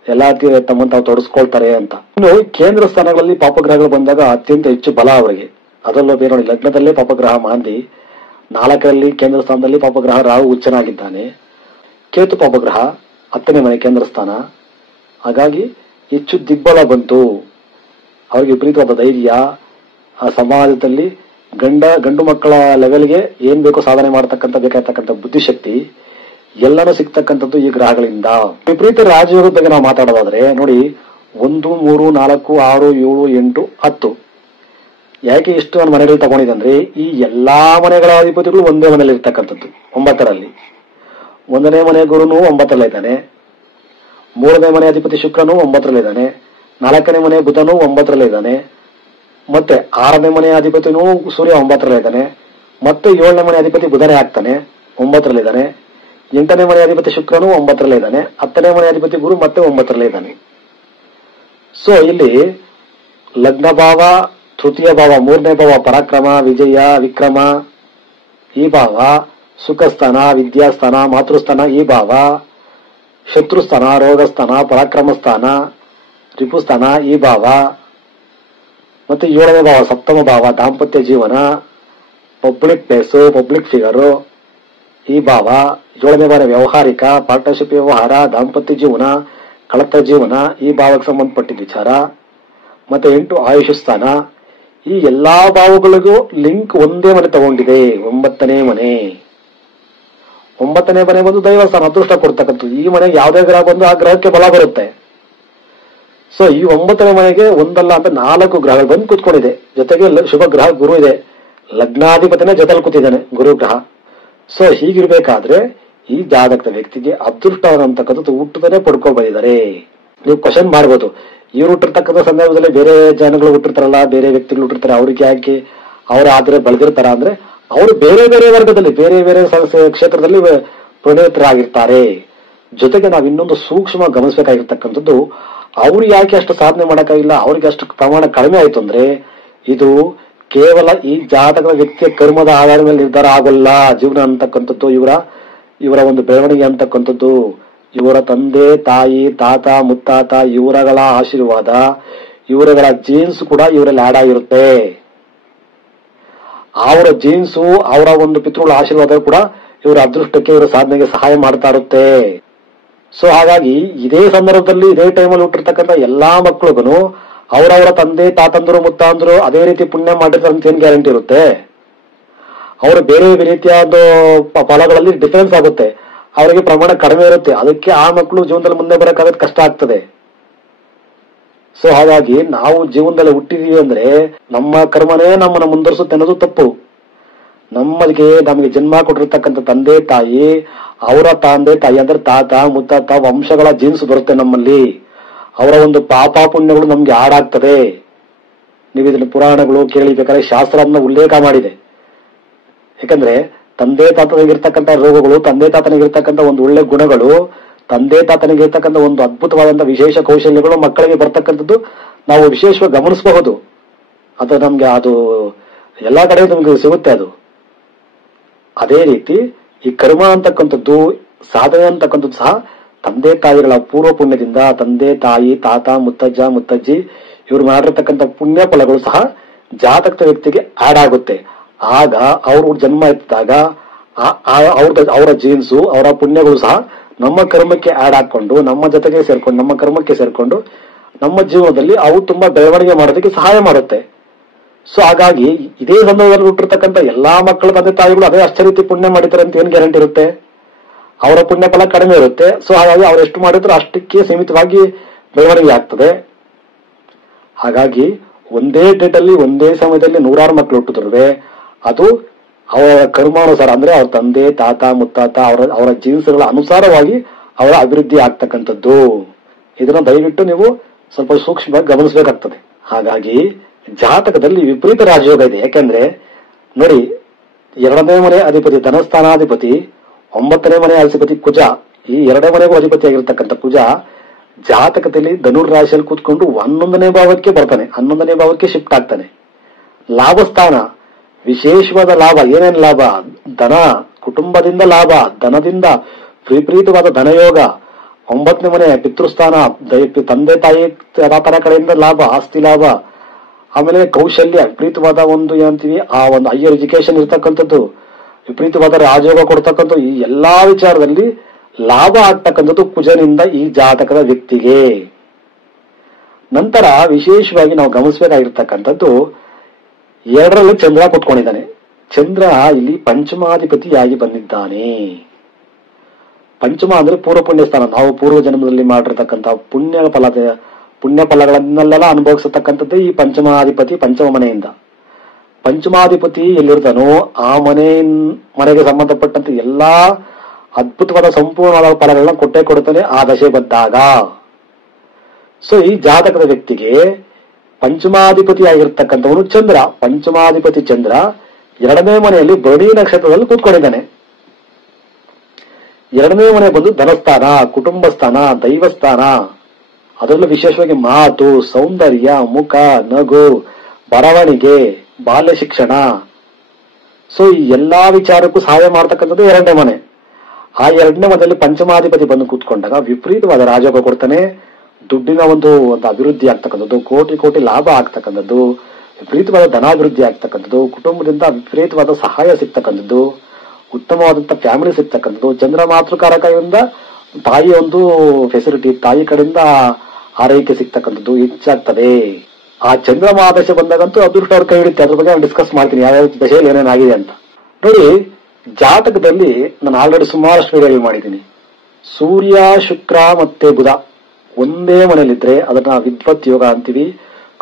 ಎಲ್ಲಾ ರೀತಿ ತಮ್ಮನ್ನು ತಾವು ತೊಡಸ್ಕೊಳ್ತಾರೆ ಅಂತ. ಇನ್ನು ಕೇಂದ್ರ ಸ್ಥಾನಗಳಲ್ಲಿ ಪಾಪಗ್ರಹಗಳು ಬಂದಾಗ ಅತ್ಯಂತ ಹೆಚ್ಚು ಬಲ ಅವರಿಗೆ. ಅದರಲ್ಲೂ ಬೇರೆ ನೋಡಿ, ಲಗ್ನದಲ್ಲೇ ಪಾಪಗ್ರಹ ಮಾಂದಿ, 4ರಲ್ಲಿ ಕೇಂದ್ರ ಸ್ಥಾನದಲ್ಲಿ ಪಾಪಗ್ರಹ ರಾಹು ಉಚ್ಚನಾಗಿದ್ದಾನೆ, ಕೇತು ಪಾಪಗ್ರಹ 10ನೇ ಮನೆ ಕೇಂದ್ರ ಸ್ಥಾನ. ಹಾಗಾಗಿ ಹೆಚ್ಚು ದಿಗ್ಬಲ ಬಂತು ಅವರಿಗೆ. ವಿಪರೀತವಾದ ಧೈರ್ಯ, ಆ ಸಮಾಜದಲ್ಲಿ ಗಂಡು ಮಕ್ಕಳ ಲೆವೆಲ್ಗೆ ಏನ್ ಬೇಕೋ ಸಾಧನೆ ಮಾಡತಕ್ಕಂಥ ಬೇಕಾಗಿರ್ತಕ್ಕಂಥ ಬುದ್ಧಿಶಕ್ತಿ ಎಲ್ಲನೂ ಸಿಗ್ತಕ್ಕಂಥದ್ದು ಈ ಗ್ರಹಗಳಿಂದ. ವಿಪರೀತ ರಾಜಯೋಗದ ಬಗ್ಗೆ ನಾವು ಮಾತಾಡೋದಾದ್ರೆ ನೋಡಿ, 1, 3, 4, 6, 7, 8, 10 ಯಾಕೆ ಇಷ್ಟು ನನ್ನ ಮನೆಯಲ್ಲಿ ತಗೊಂಡಿದೆ ಅಂದ್ರೆ, ಈ ಎಲ್ಲಾ ಮನೆಗಳ ಅಧಿಪತಿಗಳು ಒಂದೇ ಮನೆಯಲ್ಲಿ ಇರ್ತಕ್ಕಂಥದ್ದು. 9ರಲ್ಲಿ 1ನೇ ಮನೆ ಗುರುನು 9ರಲ್ಲಿದ್ದಾನೆ, 3ನೇ ಮನೆ ಅಧಿಪತಿ ಶುಕ್ರನು 9ರಲ್ಲಿದ್ದಾನೆ, 4ನೇ ಮನೆ ಬುಧನು 9ರಲ್ಲಿದ್ದಾನೆ, ಮತ್ತೆ 6ನೇ ಮನೆ ಅಧಿಪತಿನೂ ಸೂರ್ಯ 9ರಲ್ಲಿದ್ದಾನೆ, ಮತ್ತೆ 7ನೇ ಮನೆ ಅಧಿಪತಿ ಬುಧನೇ ಆಗ್ತಾನೆ 9ರಲ್ಲಿದ್ದಾನೆ, 8ನೇ ಮನೆ ಅಧಿಪತಿ ಶುಕ್ರನು 9ರಲ್ಲಿದ್ದಾನೆ, 10ನೇ ಮನೆ ಅಧಿಪತಿ ಗುರು ಮತ್ತೆ 9ರಲ್ಲಿದ್ದಾನೆ. ಸೊ ಇಲ್ಲಿ ಲಗ್ನ ಭಾವ, ತೃತೀಯ ಭಾವ, 3ನೇ ಭಾವ ಪರಾಕ್ರಮ, ವಿಜಯ, ವಿಕ್ರಮ, ಈ ಭಾವ ಸುಖಸ್ಥಾನ, ವಿದ್ಯಾಸ್ಥಾನ, ಮಾತೃಸ್ಥಾನ, ಈ ಭಾವ ಶತ್ರುಸ್ಥಾನ, ರೋಗಸ್ಥಾನ, ಪರಾಕ್ರಮ ಸ್ಥಾನ, ರಿಪುಸ್ಥಾನ, ಈ ಭಾವ. ಮತ್ತೆ 7ನೇ ಭಾವ ಸಪ್ತಮ ಭಾವ, ದಾಂಪತ್ಯ ಜೀವನ, ಪಬ್ಲಿಕ್ ಪ್ಲೇಸು, ಪಬ್ಲಿಕ್ ಫಿಗರು, ಈ ಭಾವ. 7ನೇ ಭಾವ ವ್ಯವಹಾರಿಕ, ಪಾರ್ಟ್ನರ್ಶಿಪ್ ವ್ಯವಹಾರ, ದಾಂಪತ್ಯ ಜೀವನ, ಕಳತ ಜೀವನ, ಈ ಭಾವಕ್ಕೆ ಸಂಬಂಧಪಟ್ಟಿದ್ದ ವಿಚಾರ. ಮತ್ತೆ 8 ಆಯುಷ್ ಸ್ಥಾನ. ಈ ಎಲ್ಲಾ ಭಾವಗಳಿಗೂ ಲಿಂಕ್ ಒಂದೇ ಮನೆ ತಗೊಂಡಿದೆ, 9ನೇ ಮನೆ. 9ನೇ ಮನೆ ಬಂದು ದೈವಸ್ಥಾನ, ಅದೃಷ್ಟ ಕೊಡ್ತಕ್ಕಂಥದ್ದು. ಈ ಮನೆಗೆ ಯಾವುದೇ ಗ್ರಹ ಬಂದು ಆ ಗ್ರಹಕ್ಕೆ ಬಲ ಬರುತ್ತೆ. ಸೊ ಈ 9ನೇ ಮನೆಗೆ ಒಂದಲ್ಲ ಅಂತ 4 ಗ್ರಹಗಳು ಬಂದು ಕೂತ್ಕೊಂಡಿದೆ. ಜೊತೆಗೆ ಶುಭ ಗ್ರಹ ಗುರು ಇದೆ, ಲಗ್ನಾಧಿಪತಿನೇ ಜೊತೆಲಿ ಕೂತಿದ್ದಾನೆ ಗುರು ಗ್ರಹ. ಸೊ ಹೀಗಿರ್ಬೇಕಾದ್ರೆ ಈ ಜಾತಕದ ವ್ಯಕ್ತಿಗೆ ಅದೃಷ್ಟವನ್ನತಕ್ಕಂಥದ್ದು ಹುಟ್ಟದನೇ ಪಡ್ಕೊಂಡು ಬಂದಿದ್ದಾರೆ. ನೀವು ಕ್ವಶನ್ ಮಾಡ್ಬೋದು, ಇವ್ರು ಹುಟ್ಟಿರ್ತಕ್ಕಂಥ ಸಂದರ್ಭದಲ್ಲಿ ಬೇರೆ ಜನಗಳು ಹುಟ್ಟಿರ್ತಾರಲ್ಲ, ಬೇರೆ ವ್ಯಕ್ತಿಗಳು ಹುಟ್ಟಿರ್ತಾರೆ, ಅವ್ರಿಗೆ ಯಾಕೆ ಅವ್ರ ಆದ್ರೆ ಬೆಳೆದಿರ್ತಾರ ಅಂದ್ರೆ, ಅವರು ಬೇರೆ ಬೇರೆ ವರ್ಗದಲ್ಲಿ ಬೇರೆ ಬೇರೆ ಕ್ಷೇತ್ರದಲ್ಲಿ ಪ್ರಣೇತರಾಗಿರ್ತಾರೆ. ಜೊತೆಗೆ ನಾವು ಇನ್ನೊಂದು ಸೂಕ್ಷ್ಮ ಗಮನಿಸಬೇಕಾಗಿರ್ತಕ್ಕಂಥದ್ದು, ಅವ್ರು ಯಾಕೆ ಅಷ್ಟು ಸಾಧನೆ ಮಾಡಕ್ಕಾಗಿಲ್ಲ, ಅವ್ರಿಗೆ ಅಷ್ಟು ಪ್ರಮಾಣ ಕಡಿಮೆ ಆಯ್ತು ಅಂದ್ರೆ, ಇದು ಕೇವಲ ಈ ಜಾತಕದ ವ್ಯಕ್ತಿಯ ಕರ್ಮದ ಆಧಾರದ ಮೇಲೆ ನಿರ್ಧಾರ ಆಗೋಲ್ಲ ಜೀವನ ಅಂತಕ್ಕಂಥದ್ದು. ಇವರ ಒಂದು ಬೆಳವಣಿಗೆ ಅಂತಕ್ಕಂಥದ್ದು, ಇವರ ತಂದೆ ತಾಯಿ ತಾತ ಮುತ್ತಾತ ಇವರಗಳ ಆಶೀರ್ವಾದ, ಇವರಗಳ ಜೀನ್ಸ್ ಕೂಡ ಇವರಲ್ಲಿ ಆಡ್ ಆಗಿರುತ್ತೆ. ಅವರ ಜೀನ್ಸು, ಅವರ ಒಂದು ಪಿತೃಗಳ ಆಶೀರ್ವಾದ ಕೂಡ ಇವರ ಅದೃಷ್ಟಕ್ಕೆ, ಇವರ ಸಾಧನೆಗೆ ಸಹಾಯ ಮಾಡ್ತಾ ಇರುತ್ತೆ. ಸೊ ಹಾಗಾಗಿ ಇದೇ ಸಂದರ್ಭದಲ್ಲಿ ಇದೇ ಟೈಮಲ್ಲಿ ಹುಟ್ಟಿರ್ತಕ್ಕಂಥ ಎಲ್ಲಾ ಮಕ್ಕಳಿಗೂ ಅವರವರ ತಂದೆ ತಾತಂದ್ರು ಮುತ್ತಾಂದ್ರು ಅದೇ ರೀತಿ ಪುಣ್ಯ ಮಾಡಿರ್ತಾರೆ ಅಂತ ಏನ್ ಗ್ಯಾರಂಟಿ ಇರುತ್ತೆ? ಅವರು ಬೇರೆ ರೀತಿಯಾದ ಫಲಗಳಲ್ಲಿ ಡಿಫರೆನ್ಸ್ ಆಗುತ್ತೆ, ಅವರಿಗೆ ಪ್ರಮಾಣ ಕಡಿಮೆ ಇರುತ್ತೆ. ಅದಕ್ಕೆ ಆ ಮಕ್ಕಳು ಜೀವನದಲ್ಲಿ ಮುಂದೆ ಬರಕ್ಕಾಗದು ಕಷ್ಟ ಆಗ್ತದೆ. ಸೊ ಹಾಗಾಗಿ ನಾವು ಜೀವನದಲ್ಲಿ ಹುಟ್ಟಿದೀವಿ ಅಂದ್ರೆ ನಮ್ಮ ಕರ್ಮನೇ ನಮ್ಮನ್ನ ಮುಂದುವರಿಸುತ್ತೆ ಅನ್ನೋದು ತಪ್ಪು. ನಮಗೆ ಜನ್ಮ ಕೊಟ್ಟಿರ್ತಕ್ಕಂಥ ತಂದೆ ತಾಯಿ, ಅವರ ತಂದೆ ತಾಯಿ ಅಂದ್ರೆ ತಾತ ಮುತ್ತಾತ ವಂಶಗಳ ಜೀನ್ಸ್ ಬರುತ್ತೆ ನಮ್ಮಲ್ಲಿ. ಅವರ ಒಂದು ಪಾಪ ಪುಣ್ಯಗಳು ನಮ್ಗೆ ಹಾಡಾಗ್ತದೆ. ನೀವು ಇದನ್ನ ಪುರಾಣಗಳು ಕೇಳಿಬೇಕಾದ್ರೆ ಶಾಸ್ತ್ರ ಅದನ್ನ ಉಲ್ಲೇಖ ಮಾಡಿದೆ. ಯಾಕಂದ್ರೆ ತಂದೆ ತಾತನಿಗಿರ್ತಕ್ಕಂಥ ರೋಗಗಳು, ತಂದೆ ತಾತನಿಗಿರ್ತಕ್ಕಂಥ ಒಂದು ಒಳ್ಳೆ ಗುಣಗಳು, ತಂದೆ ತಾತನಿಗಿರ್ತಕ್ಕಂಥ ಒಂದು ಅದ್ಭುತವಾದಂತಹ ವಿಶೇಷ ಕೌಶಲ್ಯಗಳು ಮಕ್ಕಳಿಗೆ ಬರ್ತಕ್ಕಂಥದ್ದು ನಾವು ವಿಶೇಷವಾಗಿ ಗಮನಿಸಬಹುದು. ಅದು ನಮ್ಗೆ ಅದು ಎಲ್ಲಾ ಕಡೆ ನಮ್ಗೆ ಸಿಗುತ್ತೆ ಅದು. ಅದೇ ರೀತಿ ಈ ಕರ್ಮ ಅಂತಕ್ಕಂಥದ್ದು, ಸಾಧನೆ ಅಂತಕ್ಕಂಥದ್ದು ಸಹ ತಂದೆ ತಾಯಿಗಳ ಪೂರ್ವ ಪುಣ್ಯದಿಂದ ತಂದೆ ತಾಯಿ ತಾತ ಮುತ್ತಜ್ಜ ಮುತ್ತಜ್ಜಿ ಇವ್ರು ಮಾಡಿರ್ತಕ್ಕಂಥ ಪುಣ್ಯ ಫಲಗಳು ಸಹ ಜಾತಕದ ವ್ಯಕ್ತಿಗೆ ಆಡ್ ಆಗುತ್ತೆ. ಆಗ ಅವರು ಜನ್ಮ ಎತ್ತಿದಾಗ ಅವರ ಜೀನ್ಸು, ಅವರ ಪುಣ್ಯಗಳು ಸಹ ನಮ್ಮ ಕರ್ಮಕ್ಕೆ ಆಡ್ ಹಾಕೊಂಡು, ನಮ್ಮ ಜೊತೆಗೆ ಸೇರ್ಕೊಂಡು, ನಮ್ಮ ಕರ್ಮಕ್ಕೆ ಸೇರ್ಕೊಂಡು ನಮ್ಮ ಜೀವನದಲ್ಲಿ ಅವು ತುಂಬಾ ಬೆಳವಣಿಗೆ ಮಾಡೋದಕ್ಕೆ ಸಹಾಯ ಮಾಡುತ್ತೆ. ಸೊ ಹಾಗಾಗಿ ಇದೇ ಸಂದರ್ಭದಲ್ಲಿ ಹುಟ್ಟಿರ್ತಕ್ಕಂಥ ಎಲ್ಲಾ ಮಕ್ಕಳ ತಂದೆ ತಾಯಿಗಳು ಅದೇ ಅಷ್ಟೇ ರೀತಿ ಪುಣ್ಯ ಮಾಡಿದ್ದಾರೆ ಅಂತ ಏನ್ ಗ್ಯಾರಂಟಿ ಇರುತ್ತೆ? ಅವರ ಪುಣ್ಯ ಫಲ ಕಡಿಮೆ ಇರುತ್ತೆ. ಸೊ ಹಾಗಾಗಿ ಅವ್ರು ಎಷ್ಟು ಮಾಡಿದ್ರು ಅಷ್ಟಕ್ಕೆ ಸೀಮಿತವಾಗಿ ಬೆಳವಣಿಗೆ ಆಗ್ತದೆ. ಹಾಗಾಗಿ ಒಂದೇ ಡೇಟ್ ಅಲ್ಲಿ ಒಂದೇ ಸಮಯದಲ್ಲಿ 100 ಮಕ್ಕಳು ಹುಟ್ಟುತ್ತಿರುವೆ, ಅದು ಅವರ ಕರ್ಮಾನುಸಾರ, ಅಂದ್ರೆ ಅವ್ರ ತಂದೆ ತಾತ ಮುತ್ತಾತ ಅವರ ಜೀನ್ಸ್ಗಳ ಅನುಸಾರವಾಗಿ ಅವರ ಅಭಿವೃದ್ಧಿ ಆಗ್ತಕ್ಕಂಥದ್ದು. ಇದನ್ನ ದಯವಿಟ್ಟು ನೀವು ಸ್ವಲ್ಪ ಸೂಕ್ಷ್ಮವಾಗಿ ಗಮನಿಸಬೇಕಾಗ್ತದೆ. ಹಾಗಾಗಿ ಜಾತಕದಲ್ಲಿ ವಿಪರೀತ ರಾಜಯೋಗ ಇದೆ. ಯಾಕೆಂದ್ರೆ ನೋಡಿ, 2ನೇ ಮನೆ ಅಧಿಪತಿ ಧನಸ್ಥಾನಾಧಿಪತಿ, 9ನೇ ಮನೆ ಅಧಿಪತಿ ಕುಜ, ಈ 2ನೇ ಮನೆಗೂ ಅಧಿಪತಿ ಆಗಿರ್ತಕ್ಕಂಥ ಕುಜ ಜಾತಕದಲ್ಲಿ ಧನುರ್ ರಾಶಿಯಲ್ಲಿ ಕೂತ್ಕೊಂಡು 11ನೇ ಭಾವಕ್ಕೆ ಬರ್ತಾನೆ, 11ನೇ ಭಾವಕ್ಕೆ ಶಿಫ್ಟ್ ಆಗ್ತಾನೆ. ಲಾಭಸ್ಥಾನ, ವಿಶೇಷವಾದ ಲಾಭ. ಏನೇನು ಲಾಭ? ಧನ, ಕುಟುಂಬದಿಂದ ಲಾಭ, ಧನದಿಂದ ವಿಪರೀತವಾದ ಧನಯೋಗ. 9ನೇ ಮನೆ ಪಿತೃಸ್ಥಾನ, ತಂದೆ ತಾಯಿ ತರ ಕಡೆಯಿಂದ ಲಾಭ, ಆಸ್ತಿ ಲಾಭ. ಆಮೇಲೆ ಕೌಶಲ್ಯ, ವಿಪರೀತವಾದ ಒಂದು ಏನಂತೀವಿ ಆ ಒಂದು ಹೈಯರ್ ಎಜುಕೇಶನ್ ಇರ್ತಕ್ಕಂಥದ್ದು, ವಿಪರೀತವಾದ ರಾಜಯೋಗ ಕೊಡ್ತಕ್ಕಂಥದ್ದು, ಈ ಎಲ್ಲಾ ವಿಚಾರದಲ್ಲಿ ಲಾಭ ಆಗ್ತಕ್ಕಂಥದ್ದು ಕುಜನಿಂದ ಈ ಜಾತಕದ ವ್ಯಕ್ತಿಗೆ. ನಂತರ ವಿಶೇಷವಾಗಿ ನಾವು ಗಮನಿಸಬೇಕಾಗಿರ್ತಕ್ಕಂಥದ್ದು 2ರಲ್ಲಿ ಚಂದ್ರ ಕೂತ್ಕೊಂಡಿದ್ದಾನೆ. ಚಂದ್ರ ಇಲ್ಲಿ ಪಂಚಮಾಧಿಪತಿಯಾಗಿ ಬಂದಿದ್ದಾನೆ. ಪಂಚಮ ಅಂದ್ರೆ ಪೂರ್ವ ಪುಣ್ಯ ಸ್ಥಾನ. ನಾವು ಪೂರ್ವ ಜನ್ಮದಲ್ಲಿ ಮಾಡಿರ್ತಕ್ಕಂಥ ಪುಣ್ಯ ಫಲಗಳನ್ನೆಲ್ಲ ಅನುಭವಿಸತಕ್ಕಂಥದ್ದು ಈ ಪಂಚಮಾಧಿಪತಿ ಪಂಚಮ ಮನೆಯಿಂದ. ಪಂಚಮಾಧಿಪತಿ ಎಲ್ಲಿರ್ತಾನೋ ಆ ಮನೆಗೆ ಸಂಬಂಧಪಟ್ಟಂತೆ ಎಲ್ಲಾ ಅದ್ಭುತವಾದ ಸಂಪೂರ್ಣವಾದ ಫಲಗಳನ್ನ ಕೊಟ್ಟೇ ಕೊಡುತ್ತಾನೆ ಆ ದಶೆ ಬಂದಾಗ. ಸೊ ಈ ಜಾತಕದ ವ್ಯಕ್ತಿಗೆ ಪಂಚಮಾಧಿಪತಿ ಆಗಿರ್ತಕ್ಕಂಥವನು ಚಂದ್ರ. ಪಂಚಮಾಧಿಪತಿ ಚಂದ್ರ 2ನೇ ಮನೆಯಲ್ಲಿ ಭರಣಿ ನಕ್ಷತ್ರದಲ್ಲಿ ಕೂತ್ಕೊಂಡಿದ್ದಾನೆ. 2ನೇ ಮನೆ ಬಂದು ಧನಸ್ಥಾನ, ಕುಟುಂಬ ಸ್ಥಾನ, ದೈವಸ್ಥಾನ. ಅದರಲ್ಲೂ ವಿಶೇಷವಾಗಿ ಮಾತು, ಸೌಂದರ್ಯ, ಮುಖ, ನಗು, ಬರವಣಿಗೆ, ಬಾಲ್ಯ ಶಿಕ್ಷಣ. ಸೊ ಈ ಎಲ್ಲಾ ವಿಚಾರಕ್ಕೂ ಸಹಾಯ ಮಾಡ್ತಕ್ಕಂಥದ್ದು 2ನೇ ಮನೆ. ಆ 2ನೇ ಮನೆಯಲ್ಲಿ ಪಂಚಮಾಧಿಪತಿ ಬಂದು ಕೂತ್ಕೊಂಡಾಗ ವಿಪರೀತವಾದ ರಾಜಯೋಗ ಕೊಡ್ತಾನೆ. ದುಡ್ಡಿನ ಒಂದು ಅಭಿವೃದ್ಧಿ ಆಗ್ತಕ್ಕಂಥದ್ದು, ಕೋಟಿ ಲಾಭ ಆಗ್ತಕ್ಕಂಥದ್ದು, ವಿಪರೀತವಾದ ಧನಾಭಿವೃದ್ಧಿ ಆಗ್ತಕ್ಕಂಥದ್ದು, ಕುಟುಂಬದಿಂದ ವಿಪರೀತವಾದ ಸಹಾಯ ಸಿಗ್ತಕ್ಕಂಥದ್ದು, ಉತ್ತಮವಾದಂತ ಫ್ಯಾಮಿಲಿ ಸಿಗ್ತಕ್ಕಂಥದ್ದು. ಚಂದ್ರ ಮಾತೃಕಾರಕದಿಂದ ತಾಯಿ ಒಂದು ಫೆಸಿಲಿಟಿ, ತಾಯಿ ಕಡೆಯಿಂದ ಆರೈಕೆ ಸಿಗ್ತಕ್ಕಂಥದ್ದು ಹೆಚ್ಚಾಗ್ತದೆ. ಆ ಚಂದ್ರ ಮಹಾದಶೆ ಬಂದಾಗಂತೂ ಅದೃಷ್ಟ ಅವ್ರ ಕೈ ಹಿಡಿತೆ. ಅದ್ರ ಬಗ್ಗೆ ನಾನು ಡಿಸ್ಕಸ್ ಮಾಡ್ತೀನಿ ಯಾವ್ಯಾವ ದಶೆಯಲ್ಲಿ ಏನೇನಾಗಿದೆ ಅಂತ. ನೋಡಿ, ಜಾತಕದಲ್ಲಿ ನಾನು ಆಲ್ರೆಡಿ ಸುಮಾರಷ್ಟು ವಿಡಿಯೋ ಮಾಡಿದ್ದೀನಿ. ಸೂರ್ಯ, ಶುಕ್ರ ಮತ್ತೆ ಬುಧ ಒಂದೇ ಮನೆಯಲ್ಲಿದ್ರೆ ಅದನ್ನ ವಿದ್ವತ್ ಯೋಗ ಅಂತೀವಿ,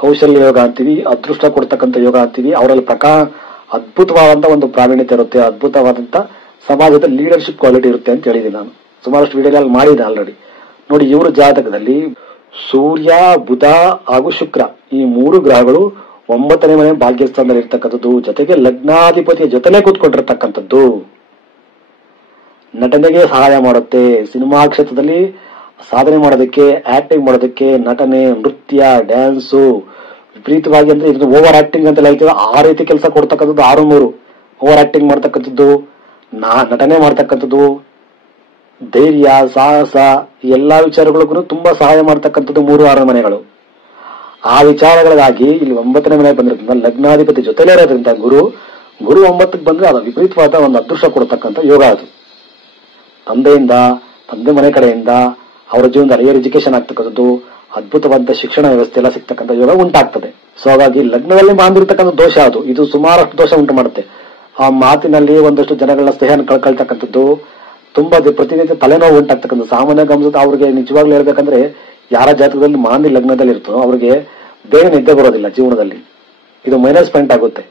ಕೌಶಲ್ಯ ಯೋಗ ಅಂತೀವಿ, ಅದೃಷ್ಟ ಕೊಡ್ತಕ್ಕಂಥ ಯೋಗ ಅಂತೀವಿ. ಅವರಲ್ಲಿ ಅದ್ಭುತವಾದಂತ ಒಂದು ಪ್ರಾವೀಣ್ಯತೆ ಇರುತ್ತೆ, ಅದ್ಭುತವಾದಂತ ಸಮಾಜದ ಲೀಡರ್ಶಿಪ್ ಕ್ವಾಲಿಟಿ ಇರುತ್ತೆ ಅಂತ ಹೇಳಿದ್ದೀನಿ. ನಾನು ಸುಮಾರಷ್ಟು ವಿಡಿಯೋಗಳಲ್ಲಿ ಮಾಡಿದೆ ಆಲ್ರೆಡಿ. ನೋಡಿ, ಇವರು ಜಾತಕದಲ್ಲಿ ಸೂರ್ಯ, ಬುಧ ಹಾಗೂ ಶುಕ್ರ ಈ 3 ಗ್ರಹಗಳು 9ನೇ ಮನೆ ಭಾಗ್ಯಸ್ಥಾನದಲ್ಲಿ ಇರ್ತಕ್ಕಂಥದ್ದು, ಜೊತೆಗೆ ಲಗ್ನಾಧಿಪತಿಯ ಜೊತೆಲೇ ಕೂತ್ಕೊಂಡಿರ್ತಕ್ಕಂಥದ್ದು. ನಟನೆಗೆ ಸಹಾಯ ಮಾಡುತ್ತೆ. ಸಿನಿಮಾ ಕ್ಷೇತ್ರದಲ್ಲಿ ಸಾಧನೆ ಮಾಡೋದಕ್ಕೆ, ಆಕ್ಟಿಂಗ್ ಮಾಡೋದಕ್ಕೆ, ನಟನೆ, ನೃತ್ಯ, ಡ್ಯಾನ್ಸು, ವಿಪರೀತವಾಗಿ ಅಂದ್ರೆ ಇದು ಓವರ್ ಆಕ್ಟಿಂಗ್ ಅಂತ ಹೇಳ್ತೀವಿ, ಆ ರೀತಿ ಕೆಲಸ ಕೊಡ್ತಕ್ಕಂಥದ್ದು 6-3. ಓವರ್ ಆಕ್ಟಿಂಗ್ ಮಾಡ್ತಕ್ಕಂಥದ್ದು, ನಟನೆ ಮಾಡ್ತಕ್ಕಂಥದ್ದು, ಧೈರ್ಯ, ಸಾಹಸ, ಈ ಎಲ್ಲಾ ವಿಚಾರಗಳಿಗೂ ತುಂಬಾ ಸಹಾಯ ಮಾಡ್ತಕ್ಕಂಥದ್ದು 3-6 ಮನೆಗಳು. ಆ ವಿಚಾರಗಳಿಗಾಗಿ ಇಲ್ಲಿ 9ನೇ ಮನೆ ಬಂದಿರೋದ್ರಿಂದ ಲಗ್ನಾಧಿಪತಿ ಜೊತೆಲೇ ಇರೋದ್ರಿಂದ ಗುರು 9ಕ್ಕೆ ಬಂದ್ರೆ ಅದು ವಿಪರೀತವಾದ ಒಂದು ಅದೃಷ್ಟ ಕೊಡ್ತಕ್ಕಂಥ ಯೋಗ. ಅದು ತಂದೆ ಮನೆ ಕಡೆಯಿಂದ ಅವರ ಜೀವನದ ಹೈಯರ್ ಎಜುಕೇಶನ್ ಆಗ್ತಕ್ಕಂಥದ್ದು, ಅದ್ಭುತವಾದ ಶಿಕ್ಷಣ ವ್ಯವಸ್ಥೆ ಎಲ್ಲ ಸಿಗ್ತಕ್ಕಂಥ ಯೋಗ ಉಂಟಾಗ್ತದೆ. ಸೊ ಹಾಗಾಗಿ ಲಗ್ನದಲ್ಲಿ ಬಾಂಧಿರ್ತಕ್ಕಂಥ ದೋಷ ಅದು. ಇದು ಸುಮಾರಷ್ಟು ದೋಷ ಉಂಟು ಮಾಡುತ್ತೆ. ಆ ಮಾತಿನಲ್ಲಿ ಒಂದಷ್ಟು ಜನಗಳನ್ನ ಸ್ನೇಹನ ಕಳ್ಕೊಳ್ತಕ್ಕಂಥದ್ದು, ತುಂಬಾ ಪ್ರತಿನಿತ್ಯ ತಲೆನೋವು ಉಂಟಾಗ್ತಕ್ಕಂಥ. ಸಾಮಾನ್ಯ ಗಮನಿಸಿದ ಅವ್ರಿಗೆ ನಿಜವಾಗ್ಲೂ ಹೇಳ್ಬೇಕಂದ್ರೆ ಯಾರ ಜಾತಕದಲ್ಲಿ ಮಾಂದಿ ಲಗ್ನದಲ್ಲಿ ಇರ್ತೋ ಅವ್ರಿಗೆ ಬೇಗ ನಿದ್ದೆ ಬರೋದಿಲ್ಲ ಜೀವನದಲ್ಲಿ. ಇದು ಮೈನಸ್ ಪಾಯಿಂಟ್ ಆಗುತ್ತೆ.